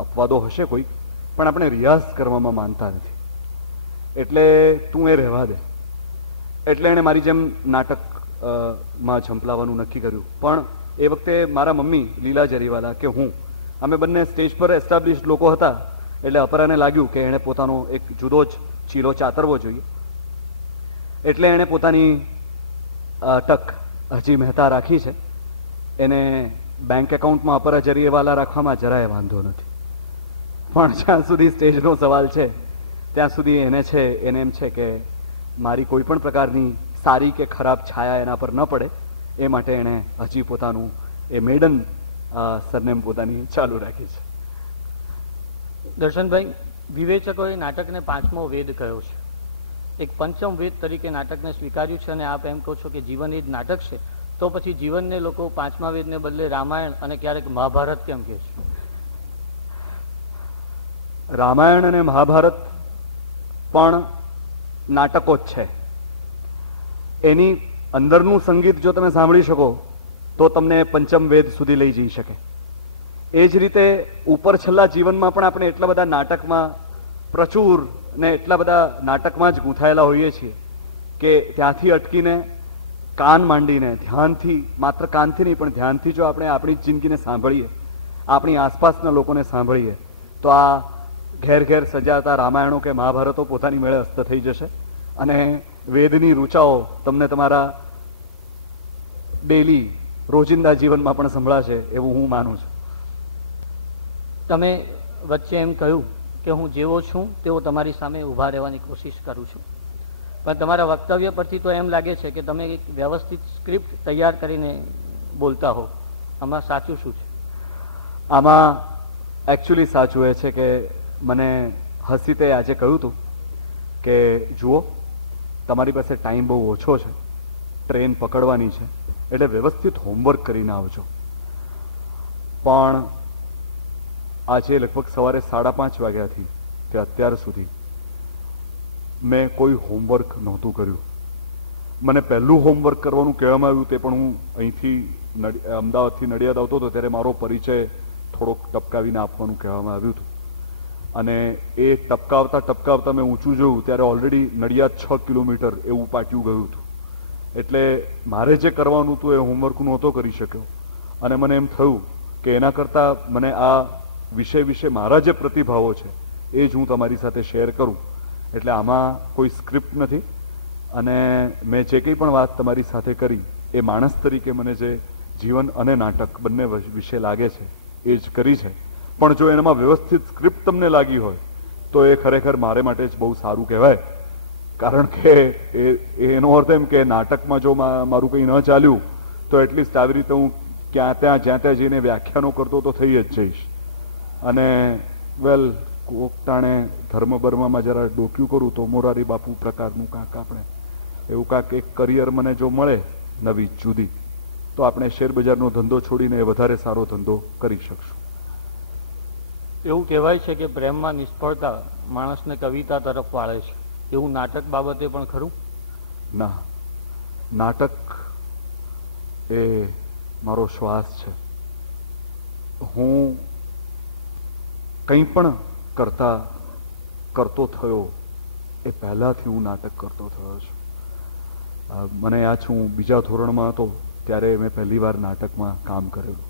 અપવાદો હશે કોઈ, પણ આપણે રિયાઝ કરવામાં માનતા નથી. એટલે તું એ રહેવા દે. એટલે એણે મારી જેમ નાટકમાં ઝંપલાવાનું નક્કી કર્યું. પણ એ વખતે મારા મમ્મી લીલા જરીવાલા કે હું, અમે બંને સ્ટેજ પર એસ્ટાબ્લિશ્ડ લોકો હતા. એટલે અપરાને લાગ્યું કે એણે પોતાનો એક જુદો જ ચીલો ચાતરવો જોઈએ. એટલે એણે પોતાની અટક હજી મહેતા રાખી છે. એને બેંક એકાઉન્ટમાં અપરા જરીવાલા રાખવામાં જરાય વાંધો નથી. પણ જ્યાં સુધી સ્ટેજનો સવાલ છે ત્યાં સુધી એને એમ છે કે મારી કોઈ પણ પ્રકારની સારી કે ખરાબ છાયા એના પર ન પડે, એ માટે એણે હજી પોતાનું એ મેડન સરનેમ પોતાની ચાલુ રાખી છે. દર્શનભાઈ, વિવેચકોએ નાટકને 5મો વેદ કહ્યો છે. એક પંચમ વેદ તરીકે નાટકને સ્વીકાર્યું છે અને આપ એમ કહો છો કે જીવન એ જ નાટક છે, તો પછી જીવનને લોકો 5મા વેદને બદલે રામાયણ અને ક્યારેક મહાભારત કેમ કહે છે? રામાયણ અને મહાભારત પણ નાટકો જ છે. એની અંદરનું સંગીત જો તમે સાંભળી શકો તો તમને પંચમ વેદ સુધી લઈ જઈ શકે. એ જ રીતે ઉપર છેલ્લા જીવનમાં પણ આપણે એટલા બધા નાટકમાં પ્રચુર ને એટલા બધા નાટકમાં જ ગૂંથાયેલા હોઈએ છીએ કે ત્યાંથી અટકીને કાન માંડીને ધ્યાનથી, માત્ર કાનથી નહીં પણ ધ્યાનથી જો આપણે આપણી જિંદગીને સાંભળીએ, આપણી આસપાસના લોકોને સાંભળીએ, તો આ ઘેર ઘેર સજાતા રામાયણો કે મહાભારતો પોતાની મેળે અસ્ત થઈ જશે અને વેદની રૂચાઓ તમને તમારા ડેલી રોજિંદા જીવનમાં પણ સંભળાશે એવું હું માનું છું. તમે વચ્ચે એમ કહ્યું કે હું જેવો છું તેવો તમારી સામે ઊભા રહેવાની કોશિશ કરું છું, પણ તમારા વક્તવ્ય પરથી તો એમ લાગે છે કે તમે એક વ્યવસ્થિત સ્ક્રિપ્ટ તૈયાર કરીને બોલતા હો. આમાં સાચું શું છે? આમાં એકચ્યુઅલી સાચું એ છે કે મને હસીતે આજે કહ્યું હતું કે જુઓ, તમારી પાસે ટાઈમ બહુ ઓછો છે, ટ્રેન પકડવાની છે, એટલે વ્યવસ્થિત હોમવર્ક કરીને આવજો. પણ આજે લગભગ સવારે 5:30 વાગ્યાથી તે અત્યાર સુધી મેં કોઈ હોમવર્ક નહોતું કર્યું. મને પહેલું હોમવર્ક કરવાનું કહેવામાં આવ્યું તે પણ હું અહીંથી અમદાવાદથી નડિયાદ આવતો હતો ત્યારે મારો પરિચય થોડોક ટપકાવીને આપવાનું કહેવામાં આવ્યું હતું. અને એ ટપકાવતા મેં ઊંચું જોયું ત્યારે ઓલરેડી નડિયાદ 6 કિલોમીટર એવું પાટિયું ગયું હતું. એટલે મારે જે કરવાનું હતું એ હોમવર્ક નહોતો કરી શક્યો. અને મને એમ થયું કે એના કરતાં મને આ વિષય વિશે મારા જે પ્રતિભાવો છે એ જ હું તમારી સાથે શેર કરું. એટલે આમાં કોઈ સ્ક્રિપ્ટ નથી અને મેં જે કંઈ પણ વાત તમારી સાથે કરી એ માણસ તરીકે મને જે જીવન અને નાટક બંને વિશે લાગે છે એ જ કરી છે. પણ જો એનામાં વ્યવસ્થિત સ્ક્રિપ્ટ તમને લાગી હોય તો એ ખરેખર મારે માટે જ બહુ સારું કહેવાય. કારણ કે એનો અર્થ એમ કે નાટકમાં જો મારું કંઈ ન ચાલ્યું તો એટલીસ્ટ આવી રીતે હું જ્યાં ત્યાં જઈને વ્યાખ્યાનો કરતો તો થઈ જ જઈશ. અને વેલ કોકટાણે ધર્મ બર્મામાં જરા ડોક્યું કરું તો મોરારી બાપુ પ્રકારનું કાંક આપણે એવું કાંક એક કરિયર મને જો મળે નવી જુદી, તો આપણે શેરબજારનો ધંધો છોડીને વધારે સારો ધંધો કરી શકશું. એવું કહેવાય છે કે પ્રેમમાં નિષ્ફળતા માણસને કવિતા તરફ વાળે છે. એવું નાટક બાબતે પણ ખરું? ના, નાટક એ મારો શ્વાસ છે. હું કંઈ પણ કરતો થયો એ પહેલાથી હું નાટક કરતો થયો છું. મને યાદ છે, હું બીજા ધોરણમાં હતો ત્યારે મેં પહેલી વાર નાટકમાં કામ કરેલું.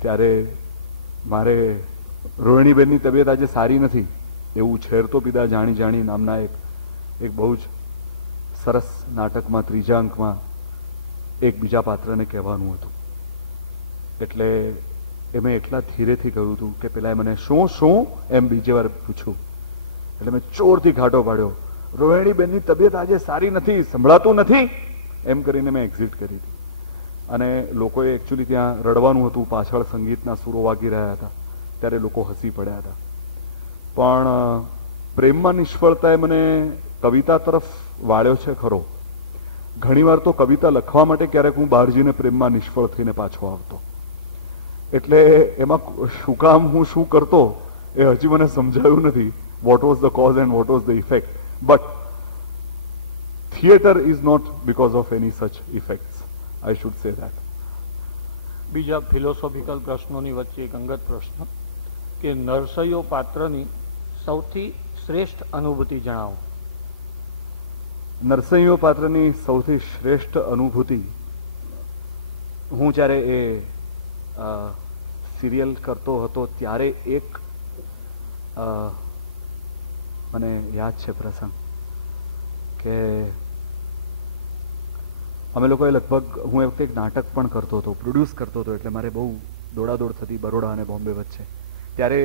ત્યારે મારે રોહિણીબેનની તબિયત આજે સારી નથી એવું છેર તો પીધા જાણી જાણી નામના એક બહુ જ સરસ નાટકમાં ત્રીજા અંકમાં એક બીજા પાત્રને કહેવાનું હતું. એટલે એ મેં એટલા ધીરેથી કહ્યું હતું કે પેલા મને શું એમ બીજી વાર પૂછ્યું. એટલે મેં ચોરથી ઘાટો પાડ્યો, રોહિણીબેનની તબિયત આજે સારી નથી, સંભળાતું નથી, એમ કરીને મેં એક્ઝિટ કરી હતી. અને લોકોએ એકચ્યુઅલી ત્યાં રડવાનું હતું, પાછળ સંગીતના સૂરો વાગી રહ્યા હતા, ત્યારે લોકો હસી પડ્યા હતા. પણ પ્રેમમાં નિષ્ફળતાએ મને કવિતા તરફ વાળ્યો છે ખરો. ઘણીવાર તો કવિતા લખવા માટે ક્યારેક હું બહાર જઈને પ્રેમમાં નિષ્ફળ થઈને પાછો આવતો. એટલે એમાં શું કામ હું શું કરતો એ હજી મને સમજાયું નથી. What was the cause and what was the effect. But theatre is not because of any such effects, I should say that. બીજા ફિલોસોફિકલ પ્રશ્નોની વચ્ચે એક અંગત પ્રશ્ન કે નરસૈયો પાત્રની સૌથી શ્રેષ્ઠ અનુભૂતિ જણાવો. નરસૈયો પાત્રની સૌથી શ્રેષ્ઠ અનુભૂતિ, હું જ્યારે એ સિરિયલ કરતો હતો ત્યારે એક મને યાદ છે પ્રસંગ કે અમે લોકોએ લગભગ, હું એ વખતે એક નાટક પણ કરતો હતો, પ્રોડ્યુસ કરતો હતો, એટલે મારે બહુ દોડાદોડ થતી બરોડા અને બોમ્બે વચ્ચે. ત્યારે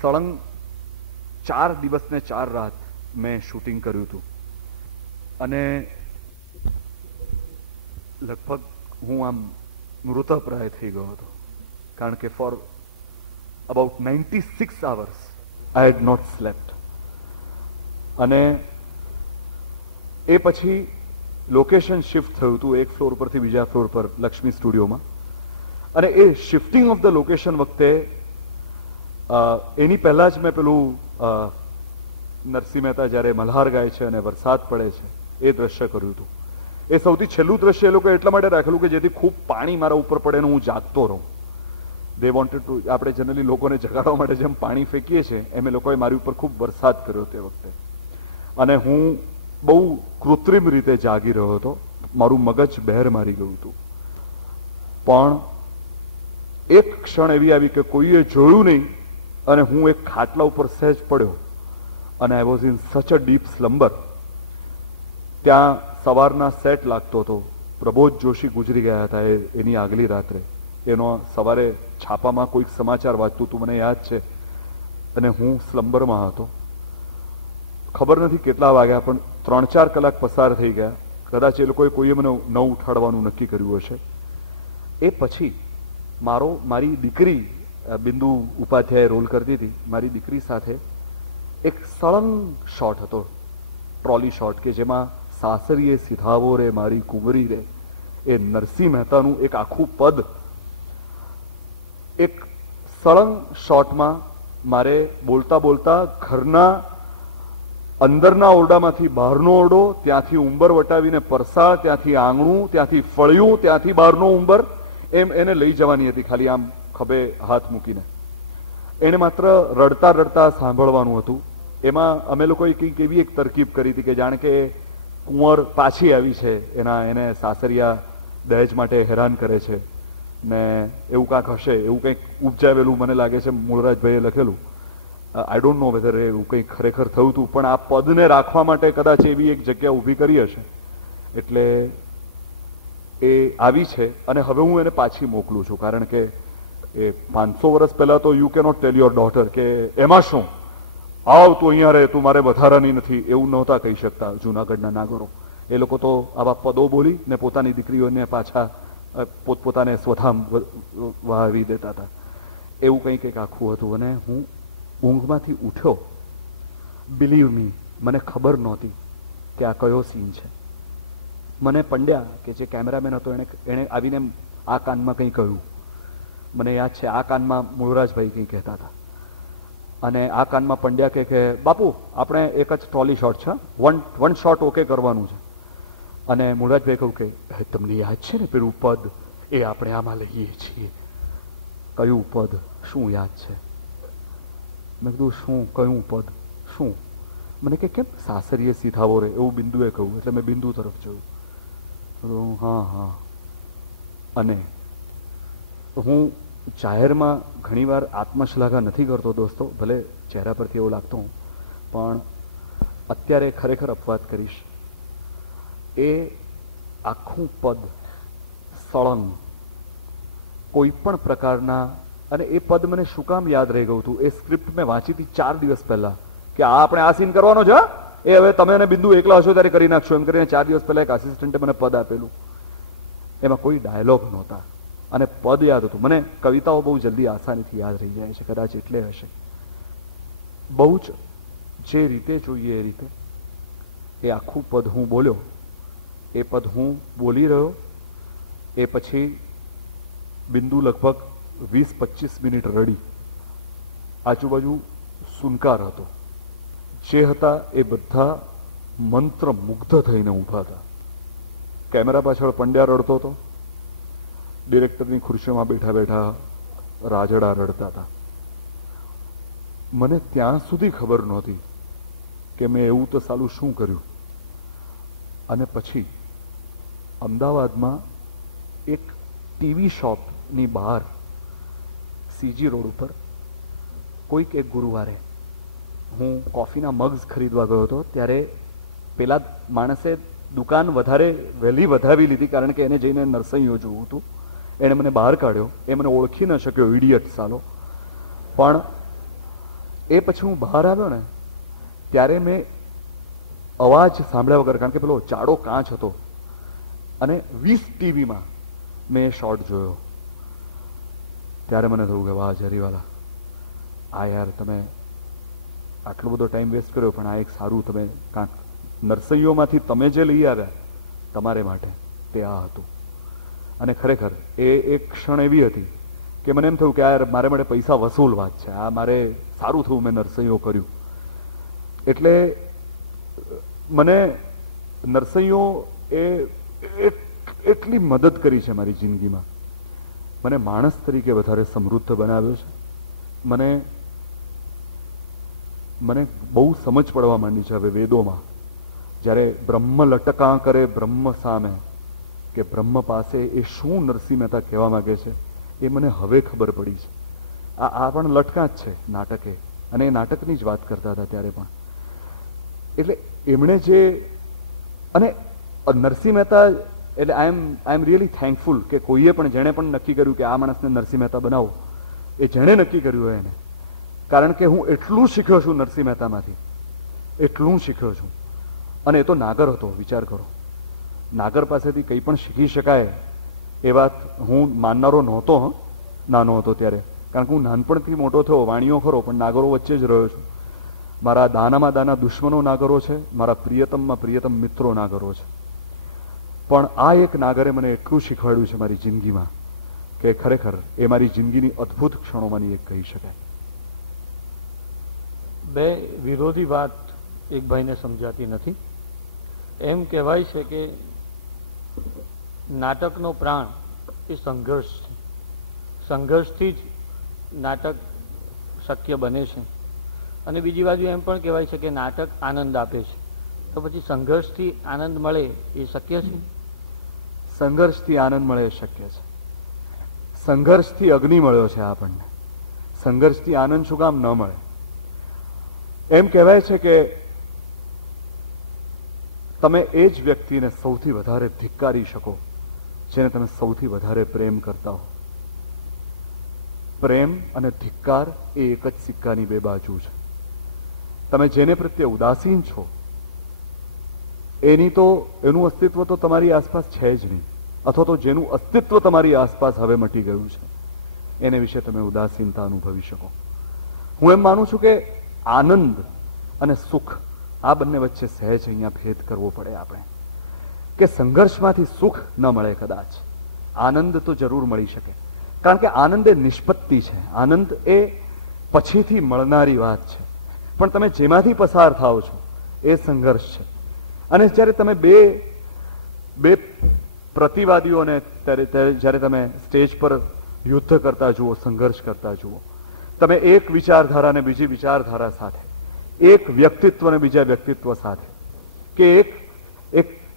સળંગ 4 દિવસ ને 4 રાત મેં શૂટિંગ કર્યું હતું. અને લગભગ હું આમ મૃતપ્રાય થઈ ગયો હતો, કારણ કે for about 96 hours I had not slept. અને એ પછી લોકેશન શિફ્ટ થયું હતું એક ફ્લોર પરથી બીજા ફ્લોર પર લક્ષ્મી સ્ટુડિયોમાં. અને એ શિફ્ટિંગ ઓફ ધ લોકેશન વખતે એની પહેલા જ મેં પેલું નરસિંહ મહેતા જ્યારે મલ્હાર ગાય છે અને વરસાદ પડે છે એ દ્રશ્ય કર્યું હતું. એ સૌથી છેલ્લું દ્રશ્ય એ લોકોએ એટલા માટે રાખેલું કે જેથી ખૂબ પાણી મારા ઉપર પડે ને હું જાગતો રહું. દે વોન્ટેડ ટુ, આપણે જનરલી લોકોને જગાડવા માટે જેમ પાણી ફેંકીએ છીએ એમ એ લોકોએ મારી ઉપર ખૂબ વરસાદ કર્યો તે વખતે. અને હું બહુ કૃત્રિમ રીતે જાગી રહ્યો હતો, મારું મગજ બહેર મારી ગયું હતું. પણ એક ક્ષણ એવી આવી કે કોઈએ જોયું નહીં અને હું એક ખાટલા ઉપર સહેજ પડ્યો અને I was in such a deep સ્લમ્બર. ત્યાં સવારના સેટ લાગતો હતો. પ્રબોધ જોશી ગુજરી ગયા હતા એની આગલી રાત્રે. એનો સવારે છાપામાં કોઈક સમાચાર વાંચતું હતું, મને યાદ છે. અને હું સ્લમ્બરમાં હતો. ખબર નથી કેટલા વાગ્યા, પણ 3-4 કલાક પસાર થઈ ગયા. કદાચ એ લોકોએ કોઈએ મને ન ઉઠાડવાનું નક્કી કર્યું હશે. એ પછી મારી દીકરી બિંદુ ઉપાધ્યાય રોલ કરતી હતી. મારી દીકરી સાથે એક સળંગ શોટ હતો, ટ્રોલી શોટ, કે જેમાં સાસરીએ સિધાવો રે મારી કુંવરી રે, એ નરસિંહ મહેતાનું એક આખું પદ એક સળંગ શોટમાં મારે બોલતા બોલતા ઘરના અંદરના ઓરડામાંથી બહારનો ઓરડો, ત્યાંથી ઉંબર વટાવીને પરસા, ત્યાંથી આંગણું, ત્યાંથી ફળિયું, ત્યાંથી બહારનો ઉંબર, એમ એને લઈ જવાની હતી, ખાલી આમ ખભે હાથ મૂકીને. એને માત્ર રડતા રડતા સાંભળવાનું હતું. એમાં અમે લોકોએ કંઈક એવી એક તરકીબ કરી હતી કે જાણે કે કુંવર પાછી આવી છે, એને સાસરિયા દહેજ માટે હેરાન કરે છે ને એવું કાંક હશે, એવું કંઈક ઉપજાવેલું મને લાગે છે મૂળરાજભાઈએ લખેલું. આઈ ડોન્ટ નો વેધર એવું કંઈક ખરેખર થયું હતું, પણ આ પદને રાખવા માટે કદાચ એવી એક જગ્યા ઊભી કરી હશે. એટલે એ આવી છે અને હવે હું એને પાછી મોકલું છું, કારણ કે એ 500 વર્ષ પહેલા તો you cannot tail your daughter કે એમાં શું, આવ તું અહીંયા રહે, તું મારે વધારાની નથી, એવું નહોતા કહી શકતા જુનાગઢના નાગરો. એ લોકો તો આવા પદો બોલી ને પોતાની દીકરીઓને પાછા પોતપોતાને સ્વધામ વહાવી દેતા હતા. એવું કંઈક આખું હતું. અને હું ઊંઘમાંથી ઉઠ્યો, બિલીવ મી, મને ખબર નહોતી કે આ કયો સીન છે. મને પંડ્યા કે જે કેમેરામેન હતો એણે આવીને આ કાનમાં કંઈ કહ્યું. મને યાદ છે આ કાનમાં મૂળરાજભાઈ કંઈ કહેતા હતા અને આ કાનમાં પંડ્યા કે બાપુ આપણે એક જ ટ્રોલી શોટ છે, વન શોટ ઓકે કરવાનું છે. અને મૂળરાજભાઈ કહ્યું કે તમને યાદ છે ને પેલું પદ, એ આપણે આમાં લઈએ છીએ. કયું પદ? શું યાદ છે? મેં કીધું શું, કયું પદ, શું? મને કે કેમ સાસરીએ સીધાવો રે, એવું બિંદુએ કહ્યું. એટલે મેં બિંદુ તરફ જોયું. હા હા. અને હું જાહેરમાં ઘણીવાર આત્મશ્લાઘા નથી કરતો દોસ્તો, ભલે ચહેરા પરથી એવું લાગતો હું, પણ અત્યારે ખરેખર અપવાદ કરીશ. એ આખું પદ સળંગ કોઈ પણ પ્રકારના, અને એ પદ મને શું કામ યાદ રહી ગયું હતું, એ સ્ક્રિપ્ટ મેં વાંચી હતી 4 દિવસ પહેલા કે આપણે આ સીન કરવાનો છે, એ હવે તમે અને બિંદુ એકલા હશો ત્યારે કરી નાખશો, એમ કરીને 4 દિવસ પહેલા એક આસિસ્ટન્ટે મને પદ આપેલું. એમાં કોઈ ડાયલોગ નહોતા અને પદ યાદ હતું. મને કવિતાઓ બહુ જલ્દી આસાનીથી યાદ રહી જાય છે, કદાચ એટલે હશે. બહુ જ જે રીતે જોઈએ એ રીતે એ આખું પદ હું બોલ્યો. એ પદ હું બોલી રહ્યો, એ પછી બિંદુ લગભગ 20-25 મિનિટ રડી. આજુબાજુ સુનકાર હતો. જે હતા એ બધા મંત્ર મુગ્ધ થઈને ઊભા હતા. કેમેરા પાછળ પંડ્યા રડતો હતો, ડિરેક્ટરની ખુરશીમાં બેઠા બેઠા રાજડા રડતા હતા. મને ત્યાં સુધી ખબર નહોતી કે મેં એવું તો સાલું શું કર્યું. અને પછી અમદાવાદમાં એક ટીવી શોપની બહાર સીજી રોડ ઉપર કોઈક એક ગુરુવારે હું કોફીના મગ્સ ખરીદવા ગયો હતો. ત્યારે પેલા માણસે દુકાન વધારે વહેલી વધાવી લીધી, કારણ કે એને જઈને નરસૈયો જોવું હતું. એણે મને બહાર કાઢ્યો. એ મને ઓળખી ન શક્યો, ઇડિયટ સાલો. પણ એ પછી હું બહાર આવ્યો ને ત્યારે મેં અવાજ સાંભળ્યા વગર, કારણ કે પેલો જાડો કાચ હતો અને 20 ટીવીમાં મેં એ શોટ જોયો. ત્યારે મને થયું કે વાહ જરીવાલા, આ યાર તમે આટલો બધો ટાઈમ વેસ્ટ કર્યો, પણ આ એક સારું તમે કાંક નરસૈયોમાંથી તમે જે લઈ આવ્યા તમારે માટે તે આ હતું. અને ખરેખર એ એક ક્ષણ એવી હતી કે મને એમ થયું કે યાર મારે માટે પૈસા વસૂલ વાત છે, આ મારે સારું થયું મેં નરસૈયો કર્યું. એટલે મને નરસૈયો એ એટલી મદદ કરી છે મારી જિંદગીમાં. મને માણસ તરીકે વધારે સમૃદ્ધ બનાવ્યો છે. મને બહુ સમજ પડવા માંડી છે હવે વેદોમાં. જ્યારે બ્રહ્મ લટકાં કરે બ્રહ્મ સામે, કે બ્રહ્મ પાસે એ શું નરસિંહ મહેતા કહેવા માંગે છે એ મને હવે ખબર પડી છે. આ પણ લટકાં જ છે નાટકે, અને એ નાટકની જ વાત કરતા હતા ત્યારે પણ. એટલે એમણે જે, અને નરસિંહ મહેતા, એટલે આઈ એમ રિયલી થેન્કફુલ કે કોઈએ પણ, જેણે પણ નક્કી કર્યું કે આ માણસને નરસિંહ મહેતા બનાવો, એ જેણે નક્કી કર્યું હોય એને. કારણ કે હું એટલું શીખ્યો છું નરસિંહ મહેતામાંથી, એટલું શીખ્યો છું. અને એ તો નાગર હતો, વિચાર કરો. નાગર પાસેથી કંઈ પણ શીખી શકાય એ વાત હું માનનારો નહોતો, નાનો હતો ત્યારે. કારણ કે હું નાનપણથી મોટો થયો, વાણીઓ ખરો, પણ નાગરો વચ્ચે જ રહ્યો છું. મારા દાનામાં દાના દુશ્મનો નાગરો છે, મારા પ્રિયતમમાં પ્રિયતમ મિત્રો નાગરો છે. પણ આ એક નાગરે મને એટલું શીખવાડ્યું છે મારી જિંદગીમાં કે ખરેખર એ મારી જિંદગીની અદ્ભુત ક્ષણોમાંની એક કહી શકાય. બે વિરોધી વાત એક ભાઈને સમજાતી નથી. એમ કહેવાય છે કે નાટકનો પ્રાણ એ સંઘર્ષ છે. સંઘર્ષથી જ નાટક શક્ય બને છે. અને બીજી બાજુ એમ પણ કહેવાય છે કે નાટક આનંદ આપે છે. તો પછી સંઘર્ષથી આનંદ મળે એ શક્ય છે? સંઘર્ષથી આનંદ મળે એ શક્ય છે. સંઘર્ષથી અગ્નિ મળ્યો છે આપણને. સંઘર્ષથી આનંદ શું કામ ન મળે? એમ કહેવાય છે કે તમે એ જ વ્યક્તિને સૌથી વધારે ધિક્કારી શકો જેને તમે સૌથી વધારે પ્રેમ કરતા હો. પ્રેમ અને ધિક્કાર એ એક જ સિક્કાની બે બાજુ છે. તમે જેને પ્રત્યે ઉદાસીન છો એનું અસ્તિત્વ તો તમારી આસપાસ છે જ નહીં, અથવા તો જેનું અસ્તિત્વ તમારી આસપાસ હવે મટી ગયું છે એને વિશે તમે ઉદાસીનતા અનુભવી શકો. હું એમ માનું છું કે આનંદ અને સુખ આ બંને વચ્ચે સહેજ અહીંયા ભેદ કરવો પડે આપણે, કે સંઘર્ષમાંથી સુખ ન મળે, કદાચ આનંદ તો જરૂર મળી શકે, કારણ કે આનંદ એ નિષ્પત્તિ છે, આનંદ એ પછીથી મળનારી વાત છે, પણ તમે જેમાંથી પસાર થાઓ છો એ સંઘર્ષ છે. અને જ્યારે તમે બે પ્રતિવાદીઓને જ્યારે તમે સ્ટેજ પર યુદ્ધ કરતા જુઓ, સંઘર્ષ કરતા જુઓ, તમે એક વિચારધારાને બીજી વિચારધારા સાથે, એક વ્યક્તિત્વને બીજા વ્યક્તિત્વ સાથે, કે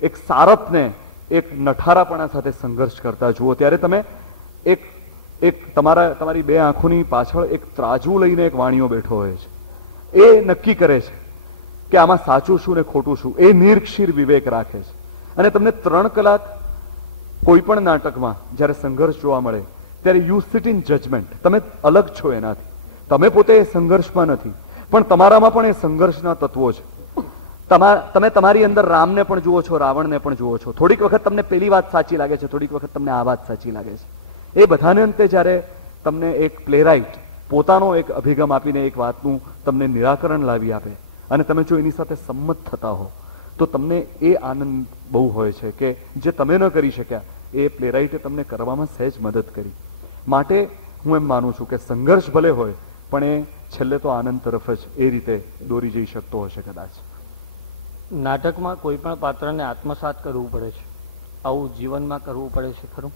એક સારથને એક નઠારાપણા સાથે સંઘર્ષ કરતા જુઓ, ત્યારે તમે તમારી બે આંખોની પાછળ એક ત્રાજવું લઈને એક વાણિયો બેઠો હોય છે. એ નક્કી કરે છે કે આમાં સાચું શું ને ખોટું શું. એ નિર્ક્ષીર વિવેક રાખે છે. અને તમને 3 કલાક કોઈ પણ નાટકમાં જ્યારે સંઘર્ષ જોવા મળે ત્યારે યુ સિટ ઇન જજમેન્ટ. તમે અલગ છો એનાથી, તમે પોતે એ સંઘર્ષમાં નથી, પણ તમારામાં પણ એ સંઘર્ષના તત્વો છે. તમે તમારી અંદર રામને પણ જુઓ છો, રાવણને પણ જુઓ છો. થોડીક વખત તમને પેલી વાત સાચી લાગે છે, થોડીક વખત તમને આ વાત સાચી લાગે છે. એ બધાને અંતે જ્યારે તમને એક પ્લેરાઇટ પોતાનો એક અભિગમ આપીને એક વાતનું તમને નિરાકરણ લાવી આપે અને તમે જો એની સાથે સંમત થતા હો તો તમને એ આનંદ બહુ હોય છે કે જે તમે ન કરી શક્યા એ પ્લેરાઇટે તમને કરવામાં સહેજ મદદ કરી. માટે હું એમ માનું છું કે સંઘર્ષ ભલે હોય પણ એ છેલ્લે તો આનંદ તરફ જ એ રીતે દોરી જઈ શકતો હશે કદાચ. નાટકમાં કોઈ પણ પાત્રને આત્મસાત કરવું પડે છે, આવું જીવનમાં કરવું પડે છે ખરું?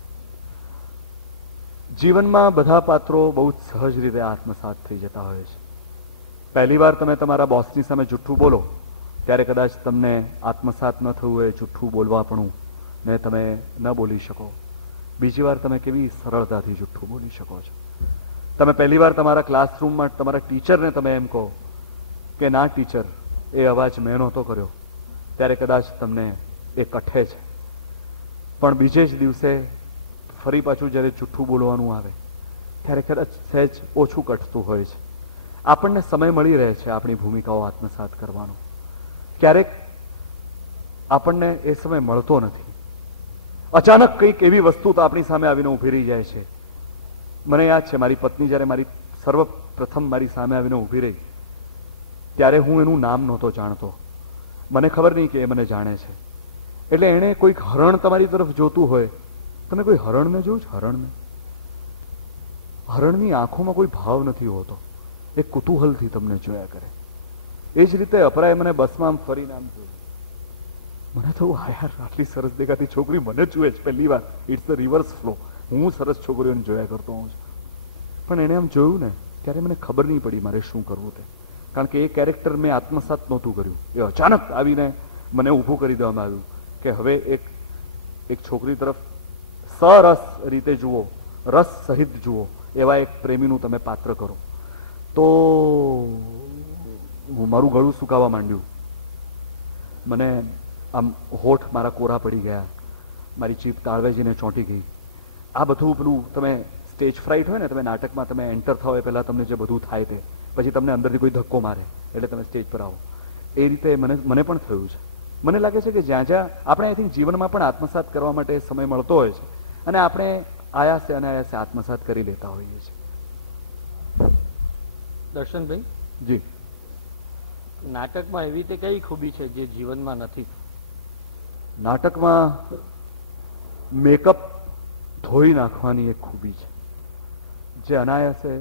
જીવનમાં બધા પાત્રો બહુ જ સહજ રીતે આત્મસાત થઈ જતા હોય છે. પહેલી વાર તમે તમારા બોસની સામે જુઠ્ઠું બોલો ત્યારે કદાચ તમને આત્મસાત ન થવું હોય જુઠ્ઠું બોલવાપણું ને તમે ન બોલી શકો. બીજી વાર તમે કેવી સરળતાથી જુઠ્ઠું બોલી શકો છો. તમે પહેલી વાર તમારા ક્લાસરૂમમાં તમારા ટીચરને તમે એમ કહો કે ના ટીચર, એ અવાજ મેં નહોતો કર્યો, ત્યારે કદાચ તમને એ કઠે છે. પણ બીજે જ દિવસે ફરી પાછું જ્યારે જુઠ્ઠું બોલવાનું આવે ત્યારે કદાચ સહેજ ઓછું કટતું હોય છે. આપણને સમય મળી રહે છે આપણી ભૂમિકાઓ આત્મસાત કરવાનો. ક્યારેક આપણને એ સમય મળતો નથી. અચાનક કંઈક એવી વસ્તુ તો આપણી સામે આવીને ઊભી રહી જાય છે. મને યાદ છે મારી પત્ની જ્યારે સર્વપ્રથમ મારી સામે આવીને ઊભી રહી ત્યારે હું એનું નામ નહોતો જાણતો. મને ખબર નહીં કે એ મને જાણે છે. એટલે એણે કોઈક હરણ તમારી તરફ જોતું હોય, તમે કોઈ હરણને જોયું છે? હરણની આંખોમાં કોઈ ભાવ નથી હોતો, એ કુતૂહલથી તમને જોયા કરે. એ જ રીતે અપરાએ મને બસમાં આમ ફરીને આમ જોયું. મને થયું હા યાર, આટલી સરસ દેખાતી છોકરી મને જુએ છે પહેલી વાર. It's the reverse flow. હું સરસ છોકરીઓને જોયા કરતો હોઉં છું, પણ એણે આમ જોયું ને ત્યારે મને ખબર નહીં પડી મારે શું કરવું તે. કારણ કે એ કેરેક્ટર મેં આત્મસાત નહોતું કર્યું. એ અચાનક આવીને મને ઊભું કરી દેવામાં આવ્યું કે હવે એક છોકરી તરફ સરસ રીતે જુઓ, રસ સહિત જુઓ, એવા એક પ્રેમીનું તમે પાત્ર કરો. તો મારું ગળું સુકાવા માંડ્યું. મને આમ હોઠ મારા કોરા પડી ગયા, મારી જીભ તાળવેજીને ચોંટી ગઈ. આ બધું પેલું તમે સ્ટેજ ફ્રાઇટ હોય ને, તમે નાટકમાં તમે એન્ટર થાવ એ પહેલાં તમને જે બધું થાય તે પછી તમને અંદરથી કોઈ ધક્કો મારે એટલે તમે સ્ટેજ પર આવો, એ રીતે મને પણ થયું છે. મને લાગે છે કે જ્યાં જ્યાં આપણે આઈ થિંક જીવનમાં પણ આત્મસાત કરવા માટે સમય મળતો હોય છે અને આપણે આયાસે અનાયાસે આત્મસાત કરી લેતા હોઈએ છીએ. દર્શનભાઈ જી, નાટકમાં એવી રીતે કઈ ખૂબી છે જે જીવનમાં નથી? નાટકમાં મેકઅપ ધોઈ નાખવાની એક ખૂબી છે જે અનાયાસે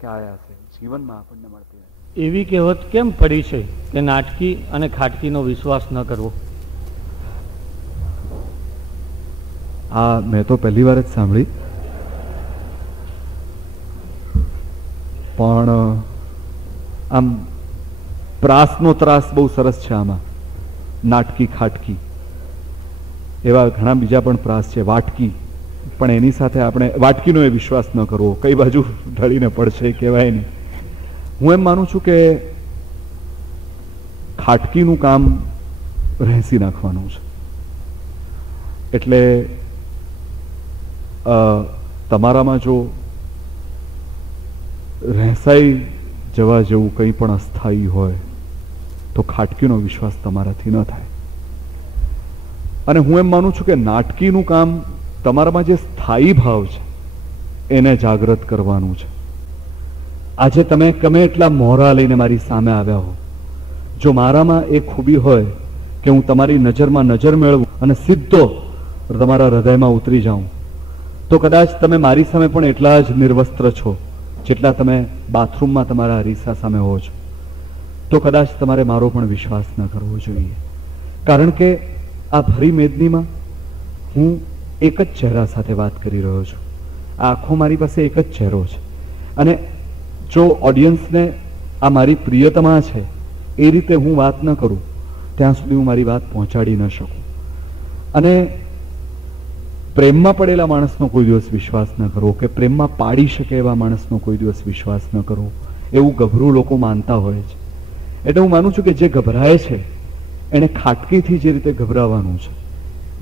કે આયાસે જીવનમાં આપણને મળતી હોય. એવી કહેવત કેમ પડી છે કે નાટકી અને ખાટકીનો વિશ્વાસ ન કરવો? આ મેં તો પહેલી વાર જ સાંભળી, પણ આમ પ્રાસનો ત્રાસ બહુ સરસ છે આમાં. નાટકી, ખાટકી એવા ઘણા બીજા પણ પ્રાસ છે. વાટકી, પણ એની સાથે આપણે વાટકીનો એ વિશ્વાસ ન કરવો, કઈ બાજુ ઢળીને પડશે કહેવાય નહીં. હું એમ માનું છું કે ખાટકીનું કામ રહેસી નાખવાનું છે. એટલે તમારામાં જો રહેસાઈ જવા જેવું કંઈ પણ અસ્થાયી હોય તો ખાટકીનો વિશ્વાસ તમારાથી ન થાય. અને હું એમ માનું છું કે નાટકીનું કામ તમારામાં જે સ્થાયી ભાવ છે એને જાગૃત કરવાનું છે. આજે તમે ગમે એટલા મોહરા લઈને મારી સામે આવ્યા હો, જો મારામાં એ ખૂબી હોય કે હું તમારી નજરમાં નજર મેળવું અને સીધો તમારા હૃદયમાં ઉતરી જાઉં, તો કદાચ તમે મારી સામે પણ એટલા જ નિર્વસ્ત્ર છો જેટલા તમે બાથરૂમમાં તમારા અરીસા સામે હો છો. તો કદાચ તમારે મારો પણ વિશ્વાસ ન કરવો જોઈએ. કારણ કે આ ભરી મેદનીમાં હું એક જ ચહેરા સાથે વાત કરી રહ્યો છું. આ આંખો મારી પાસે એક જ ચહેરો છે. અને જો ઓડિયન્સને આ મારી પ્રિયતમા છે એ રીતે હું વાત ન કરું ત્યાં સુધી હું મારી વાત પહોંચાડી ન શકું. અને પ્રેમમાં પડેલા માણસનો કોઈ દિવસ વિશ્વાસ ન કરવો, કે પ્રેમમાં પાડી શકે એવા માણસનો કોઈ દિવસ વિશ્વાસ ન કરવો, એવું ગભરું લોકો માનતા હોય છે. એટલે હું માનું છું કે જે ગભરાય છે એને ખાટકીથી જે રીતે ગભરાવાનું છે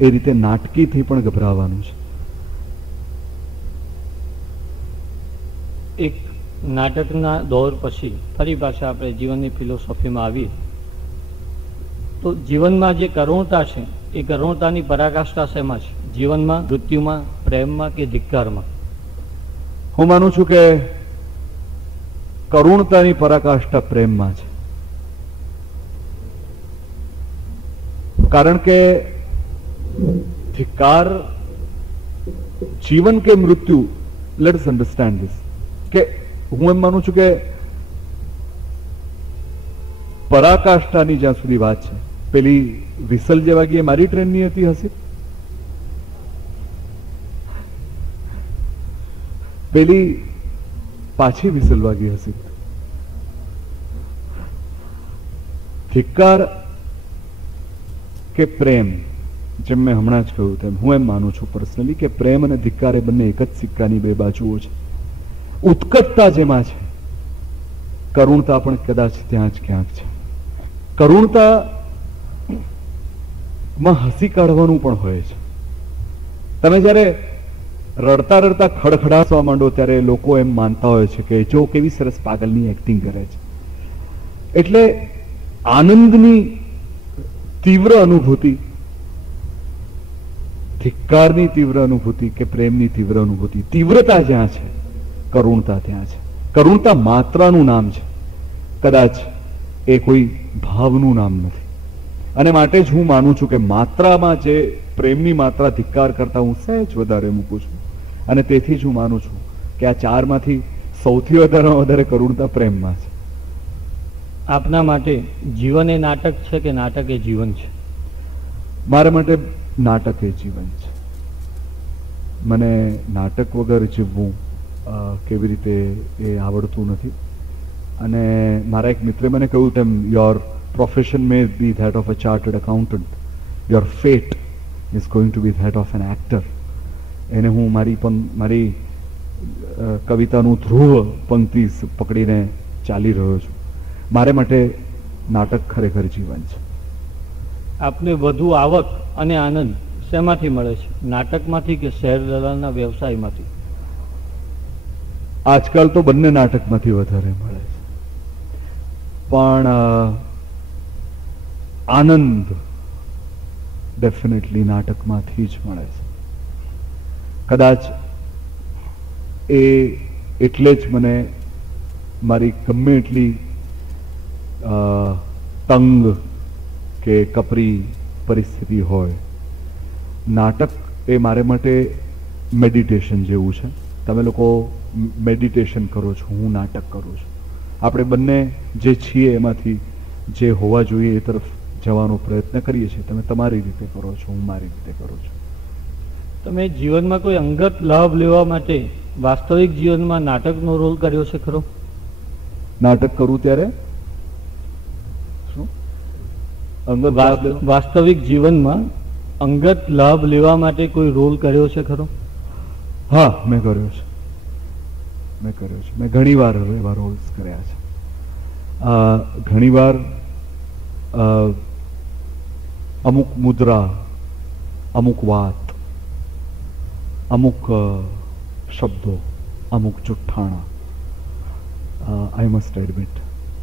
એ રીતે નાટકીથી પણ ગભરાવાનું છે. એક નાટકના દોર પછી ફરી પાછા આપણે જીવનની ફિલોસોફીમાં આવીએ તો જીવનમાં જે કરુણતા છે એ કરુણતાની પરાકાષ્ઠા શેમાં છે? જીવનમાં, મૃત્યુમાં, પ્રેમમાં કે ધિક્કારમાં? હું માનું છું કે કરુણતાની પરાકાષ્ઠા પ્રેમમાં છે. કારણ કે ધિક્કાર, જીવન કે મૃત્યુ, લેટ્સ અન્ડરસ્ટેન્ડ ધીસ, કે હું એમ માનું છું કે પરાકાષ્ઠાની જ્યાં સુધી વાત છે, પેલી વિસલ જે વાગી એ મારી ટ્રેનની હતી હસી, પેલી પાછી વિસલ વાગી હસી. ધિક્કાર કે પ્રેમ, જેમ મેં હમણાં જ કહ્યું તેમ હું એમ માનું છું પર્સનલી કે પ્રેમ અને ધિક્કાર એ બંને એક જ સિક્કાની બે બાજુઓ છે. ઉત્કટતા જેમાં છે, કરુણતા પણ કદાચ ત્યાં જ ક્યાંક છે. કરુણતા માં હસી કાઢવાનું પણ હોય છે. તમે જ્યારે રડતા રડતા ખડખડાસવા માંડો ત્યારે લોકો એમ માનતા હોય છે કે જો કેવી સરસ પાગલની એક્ટિંગ કરે છે. એટલે આનંદની તીવ્ર અનુભૂતિ, ધિક્કારની તીવ્ર અનુભૂતિ કે પ્રેમની તીવ્ર અનુભૂતિ, તીવ્રતા જ્યાં છે કરુણતા ત્યાં છે. કરુણતા માત્રાનું નામ છે, કદાચ એ કોઈ ભાવનું નામ નથી. અને માટે જ હું માનું છું કે માત્રામાં જે પ્રેમની માત્રા ધિક્કાર કરતા હું સહેજ વધારે મૂકું છું. અને તેથી જ હું માનું છું કે આ ચારમાંથી સૌથી વધારે કરુણતા પ્રેમમાં છે. આપના માટે જીવન એ નાટક છે કે નાટક એ જીવન છે? મારા માટે નાટક એ જીવન છે. મને નાટક વગર જીવવું કેવી રીતે એ આવડતું નથી. અને મારા એક મિત્રે મને કહ્યું તેમ, your profession May be that of a chartered accountant, your fat is going to be that of N actor. એને હું મારી કવિતાનું ધ્રુવ પંક્તિ પકડીને ચાલી રહ્યો છું. મારે માટે નાટક ખરેખર જીવન છે. આપને વધુ આવક અને આનંદ શેમાંથી મળે છે? નાટકમાંથી કે શેર દલાલના વ્યવસાયમાંથી? આજકાલ તો બંને નાટકમાંથી વધારે મળે છે. પણ આનંદ ડેફિનેટલી નાટકમાંથી જ મળે છે. કદાચ એ એટલે જ મને મારી ગમે એટલી તંગ કે કપરી પરિસ્થિતિ હોય, નાટક એ મારે માટે મેડિટેશન જેવું છે. તમે લોકો મેડિટેશન કરો છો, હું નાટક કરું છું. આપણે બંને જે છીએ એમાંથી જે હોવા જોઈએ એ તરફ જવાનો પ્રયત્ન કરીએ છીએ. તમે તમારી રીતે કરો છો, હું મારી રીતે કરું છું. તમે જીવનમાં કોઈ અંગત લાભ લેવા માટે વાસ્તવિક જીવનમાં નાટકનો રોલ કર્યો છે ખરો? નાટક કરું ત્યારે શું વાસ્તવિક જીવનમાં અંગત લાભ લેવા માટે કોઈ રોલ કર્યો છે ખરો? હા, મેં કર્યો છે. મેં ઘણી વાર એવા રોલ્સ કર્યા છે. ઘણી વાર અમુક મુદ્રા, અમુક વાત, અમુક શબ્દો, અમુક જુઠ્ઠાણા, I must admit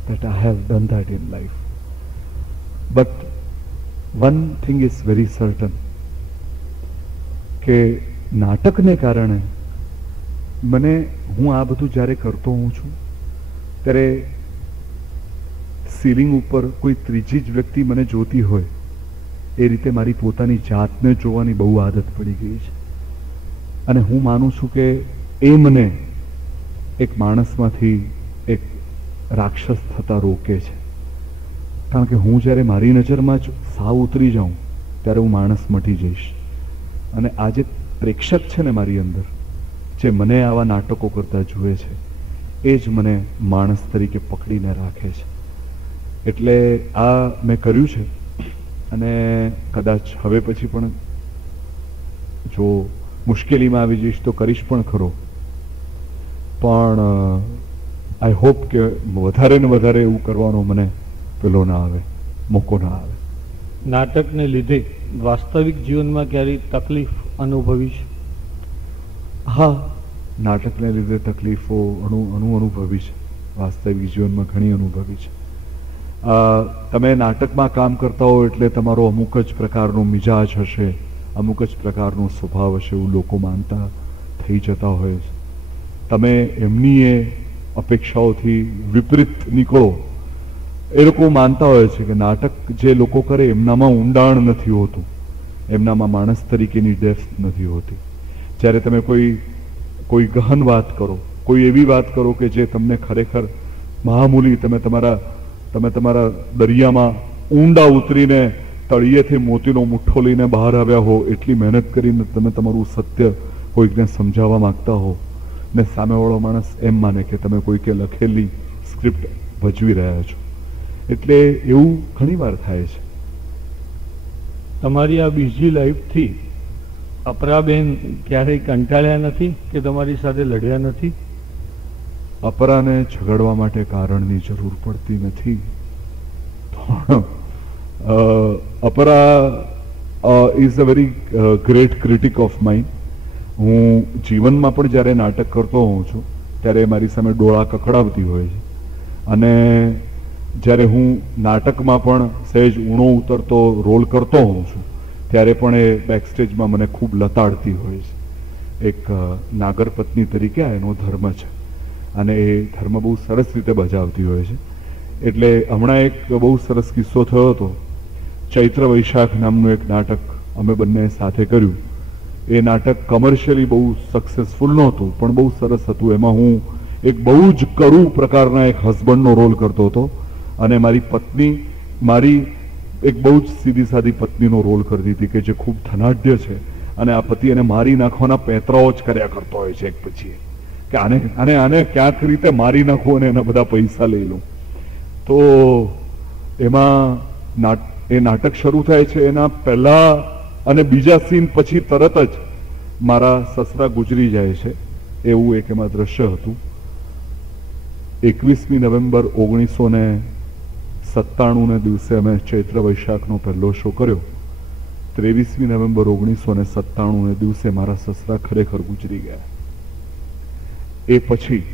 that I have done that in life. But one thing is very certain કે નાટકને કારણે હું આ બધું જ્યારે કરતો હોઉં છું ત્યારે સીલિંગ ઉપર કોઈ ત્રીજી જ વ્યક્તિ મને જોતી હોય એ રીતે મારી પોતાની જાતને જોવાની બહુ આદત પડી ગઈ છે. અને હું માનું છું કે એ મને એક માણસમાંથી એક રાક્ષસ થતા રોકે છે. કારણ કે હું જ્યારે મારી નજરમાં જ સાવ ઉતરી જાઉં ત્યારે હું માણસ મટી જઈશ. અને આ જે પ્રેક્ષક છે ને મારી અંદર, જે મને આવા નાટકો કરતા જુએ છે, એ જ મને માણસ તરીકે પકડીને રાખે છે. એટલે આ મેં કર્યું છે અને કદાચ હવે પછી પણ જો મુશ્કેલીમાં આવી જઈશ તો કરીશ પણ ખરો. પણ આઈ હોપ કે વધારે ને વધારે એવું કરવાનો મને પેલો ના આવે, મોકો ના આવે. નાટકને લીધે વાસ્તવિક જીવનમાં ક્યારેય તકલીફ અનુભવીશ? હા, નાટકને લીધે તકલીફો અનુભવી છે. વાસ્તવિક જીવનમાં ઘણી અનુભવી છે. તમે નાટકમાં કામ કરતા હો એટલે તમારો અમુક જ પ્રકારનો મિજાજ હશે, અમુક જ પ્રકારનો સ્વભાવ હશે, એવું લોકો માનતા થઈ જતા હોય છે. તમે એમની એ અપેક્ષાઓથી વિપરીત નીકળો. એ લોકો માનતા હોય છે કે નાટક જે લોકો કરે એમનામાં ઊંડાણ નથી હોતું, એમનામાં માણસ તરીકેની ડેપ્થ નથી હોતી. જ્યારે તમે કોઈ ગહન વાત કરો, કોઈ એવી વાત કરો કે જે તમને ખરેખર મહામૂલી, તમે તમારા દરિયામાં ઊંડા ઉતરીને તળિયેથી મોતીનો મુઠ્ઠો લઈને બહાર આવ્યા હો, એટલી મહેનત કરીને તમે તમારું સત્ય કોઈકને સમજાવવા માંગતા હો ને સામેવાળો માણસ એમ માને કે તમે કોઈકે લખેલી સ્ક્રિપ્ટ ભજવી રહ્યા છો. એટલે એવું ઘણી વાર થાય છે. તમારી આ બીજી લાઈફથી અપરાબેન ક્યારેય કંટાળ્યા નથી કે તમારી સાથે લડ્યા નથી? અપરાને ઝઘડવા માટે કારણની જરૂર પડતી નથી. Apara is a very great critic of mind. હું જીવનમાં પણ જ્યારે નાટક કરતો હોઉં છું ત્યારે મારી સામે ડોળા કકડાવતી હોય છે. અને જ્યારે હું નાટકમાં પણ સહેજ ઊણો ઉતરતો રોલ કરતો હોઉં છું ત્યારે પણ એ બેકસ્ટેજમાં મને ખૂબ લતાડતી હોય છે. એક નાગરપત્ની તરીકે આ એનો ધર્મ છે અને એ ધર્મ બહુ સરસ રીતે બજાવતી હોય છે. એટલે હમણાં એક બહુ સરસ કિસ્સો થયો હતો. ચૈત્ર વૈશાખ નામનું એક નાટક અમે બંને સાથે કર્યું. એ નાટક કમર્શિયલી બહુ સક્સેસફુલ નહોતું પણ બહુ સરસ હતું. એમાં હું એક બહુ જ કડુ પ્રકારના એક હસબન્ડનો રોલ કરતો હતો અને મારી પત્ની મારી એક બહુ જ સીધી સાદી પત્નીનો રોલ કરતી હતી કે જે ખૂબ ધનાઢ્ય છે અને આ પતિ એને મારી નાખવાના પેતરાઓ જ કર્યા કરતો હોય છે એક પછી કે આને ક્યાંક રીતે મારી નાખું અને એના બધા પૈસા લઈ લઉં. તો એમાં એ નાટક શરૂ થાય છે. એના પહેલા અને બીજા સીન પછી તરત જ મારા સસરા ગુજરી જાય છે એવું એક એમાં દ્રશ્ય હતું. 21મી નવેમ્બર 1997 દિવસે અમે ચૈત્ર વૈશાખનો પહેલો શો કર્યો. 23મી નવેમ્બર 1997 દિવસે મારા સસરા ખરેખર ગુજરી ગયા. એ પછી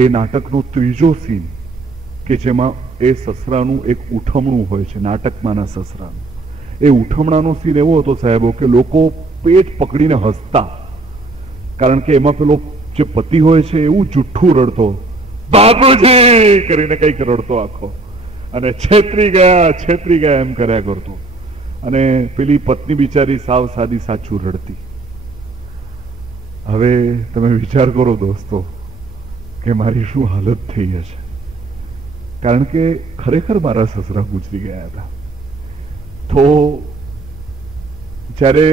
એ નાટકનો ત્રીજો સીન કે જેમાં એ સસરાનું એક ઉઠમણું હોય છે, નાટકમાંના સસરાનું. એ ઉઠમણાનો સીન એવો હતો સાહેબો કે લોકો પેટ પકડીને હસતા. કારણ કે એમાં પેલો જે પતિ હોય છે એવું જુઠ્ઠું રડતો, બાપુજી કરીને કંઈક રડતો આખો અને છેતરી ગયા એમ કર્યા કરતો. અને પેલી પત્ની બિચારી સાવ સાદી સાચું રડતી. હવે તમે વિચાર કરો દોસ્તો કે મારી શું હાલત થઈ હશે. કારણ કે ખરેખર મારા સસરા ગુજરી ગયા હતા. તો જ્યારે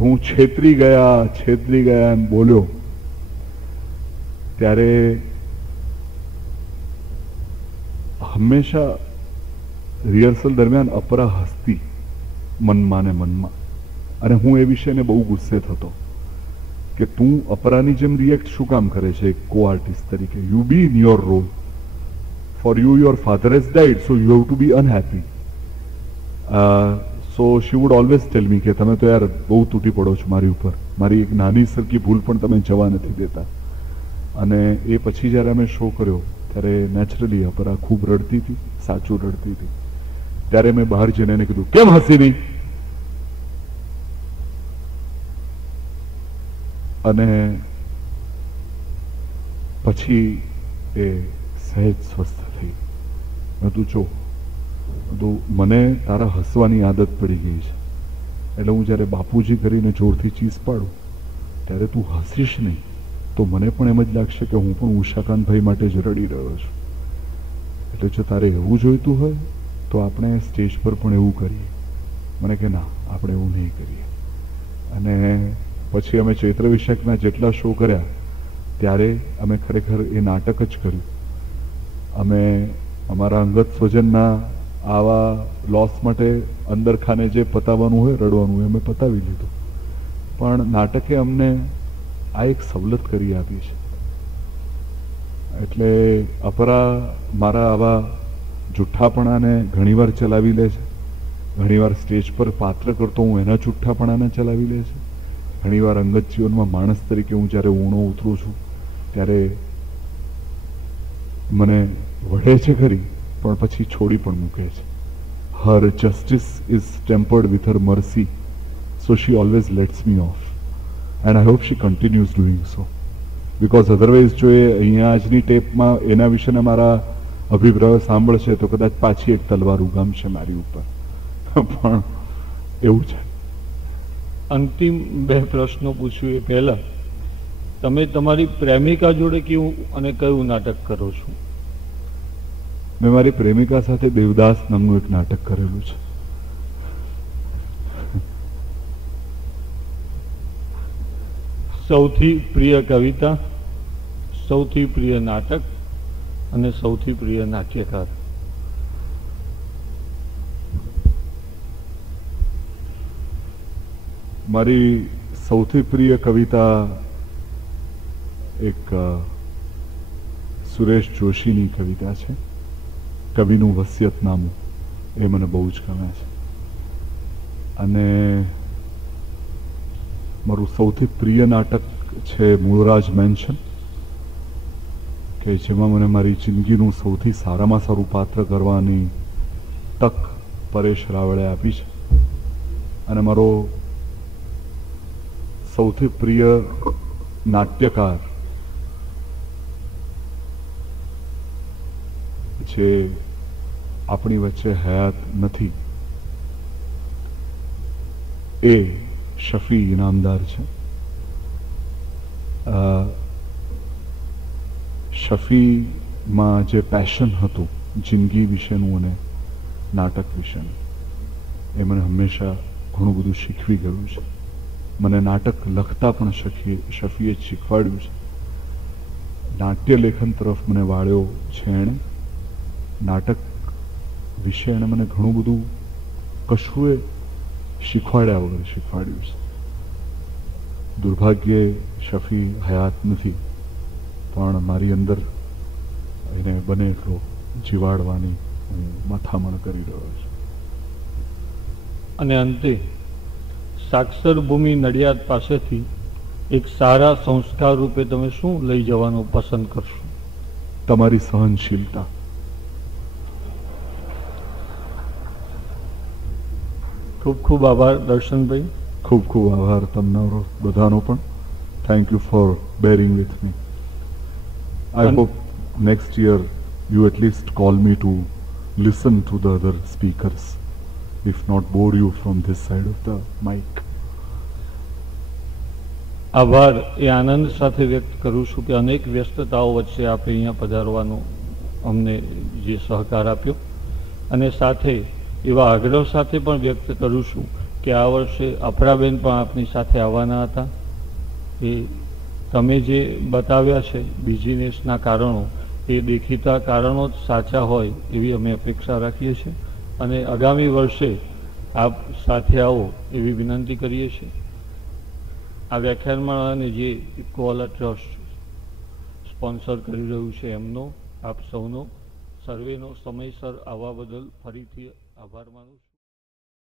હું છેતરી ગયા એમ બોલ્યો ત્યારે હંમેશા રિહર્સલ દરમિયાન અપરા હસતી મનમાં ને મનમાં. અને હું એ વિષયને બહુ ગુસ્સે થતો કે તું અપરાની જેમ રિએક્ટ શું કામ કરે છે એક કો આર્ટિસ્ટ તરીકે. You be in your role. For you your father has died so you have to be unhappy. So she would always tell me કે તમે તો યાર બહુ તૂટી પડો છો મારી ઉપર, મારી એક નાની સરખી ભૂલ પણ તમે જવા નથી દેતા. અને એ પછી જ્યારે અમે શો કર્યો ત્યારે નેચરલી અપરા ખૂબ રડતી હતી, સાચું રડતી હતી. ત્યારે મેં બહાર જઈને એને કીધું, કેમ હસી નહીં? અને પછી એ સહેજ સ્વસ્થ થઈ. મેં તું જો મને તારા હસવાની આદત પડી ગઈ છે, એટલે હું જ્યારે બાપુજી કરીને જોરથી ચીસ પાડું ત્યારે તું હસીશ નહીં તો મને પણ એમ જ લાગશે કે હું પણ ઉષાકાંતભાઈ માટે જ રડી રહ્યો છું. એટલે જો તારે એવું જોઈતું હોય તો આપણે સ્ટેજ પર પણ એવું કરીએ. મને કે ના, આપણે એવું નહીં કરીએ. અને પછી અમે ચૈત્ર વિશાખના જેટલા શો કર્યા ત્યારે અમે ખરેખર એ નાટક જ કર્યું. અમે અમારા અંગત સ્વજનના આવા લોસ માટે અંદર ખાને જે પતાવવાનું હોય, રડવાનું હોય, અમે પતાવી લીધું. પણ નાટકે અમને આ એક સવલત કરી આપી છે. એટલે અપરા મારા આવા જુઠ્ઠાપણાને ઘણીવાર ચલાવી લે છે. ઘણીવાર સ્ટેજ પર પાત્ર કરતો હું એના જુઠ્ઠાપણાને ચલાવી લે છે. ઘણીવાર અંગત જીવનમાં માણસ તરીકે હું જ્યારે ઊણો ઉતરું છું ત્યારે મને વઢે છે ખરી, પણ પછી છોડી પણ મૂકે છે. Her justice is tempered with her mercy, so she always lets me off, and I hope she continues doing so. Because otherwise જો એ અહીંયા આજની ટેપમાં એના વિશેના મારા અભિપ્રાયો સાંભળશે તો કદાચ પાછી એક તલવાર ઉગામશે મારી ઉપર. પણ એવું છે. અંતિમ 2 પ્રશ્નો પૂછું એ પહેલા, તમે તમારી પ્રેમિકા જોડે કેવું અને કયું નાટક કરો છો? મેં મારી પ્રેમિકા સાથે દેવદાસ નામનું એક નાટક કરેલું છે. સૌથી પ્રિય કવિતા, સૌથી પ્રિય નાટક અને સૌથી પ્રિય નાટ્યકાર? મારી સૌથી પ્રિય કવિતા એક સુરેશ જોશીની કવિતા છે, કવિનું વસિયતનામું. એ મને બહુ જ ગમે છે. અને મારું સૌથી પ્રિય નાટક છે મૂળરાજ મેન્શન, કે જેમાં મને મારી જિંદગીનું સૌથી સારામાં સારું પાત્ર કરવાની તક પરેશ રાવળે આપી છે. અને મારો સૌથી પ્રિય નાટ્યકાર જે આપણી વચ્ચે હયાત નથી એ શફી ઇનામદાર છે. શફીમાં જે પેશન હતું જિંદગી વિશેનું અને નાટક વિશેનું, એ મને હંમેશા ઘણું બધું શીખવી ગયું છે. મને નાટક લખતા પણ શફીએ જ શીખવાડ્યું છે. નાટ્ય લેખન તરફ મને વાળ્યો છે એણે. નાટક વિશે એણે મને ઘણું બધું કશુંએ શીખવાડ્યા વગર શીખવાડ્યું છે. દુર્ભાગ્યે શફી હયાત નથી, પણ મારી અંદર એને બને એટલો જીવાડવાની હું મથામણ કરી રહ્યો છું. અને અંતે સાક્ષર ભૂમિ નડિયાદ પાસેથી એક સારા સંસ્કાર રૂપે તમે શું લઈ જવાનું પસંદ કરશો? તમારી સહનશીલતા. ખૂબ ખૂબ આભાર દર્શનભાઈ. ખૂબ ખૂબ આભાર તમારો બધાનો પણ. Thank you for bearing with me. I hope next year you at least call me to listen to the other speakers, if not bore you from this side of the mic. આભાર એ આનંદ સાથે વ્યક્ત કરું છું કે અનેક વ્યસ્તતાઓ વચ્ચે આપણે અહીંયા પધારવાનો અમને જે સહકાર આપ્યો, અને સાથે એવા આગ્રહ સાથે પણ વ્યક્ત કરું છું કે આ વર્ષે અફરાબેન પણ આપની સાથે આવવાના હતા. એ તમે જે બતાવ્યા છે બિઝનેસના કારણો, એ દેખીતા કારણો જ સાચા હોય એવી અમે અપેક્ષા રાખીએ છીએ, અને આગામી વર્ષે આપ સાથે આવો એવી વિનંતી કરીએ છીએ. આ વ્યાખ્યાનમાળાને જે ઇકોવાલા ટ્રસ્ટ સ્પોન્સર કરી રહ્યું છે એમનો, આપ સૌનો, સર્વેનો સમયસર આવવા બદલ ફરીથી આભાર માનું છું.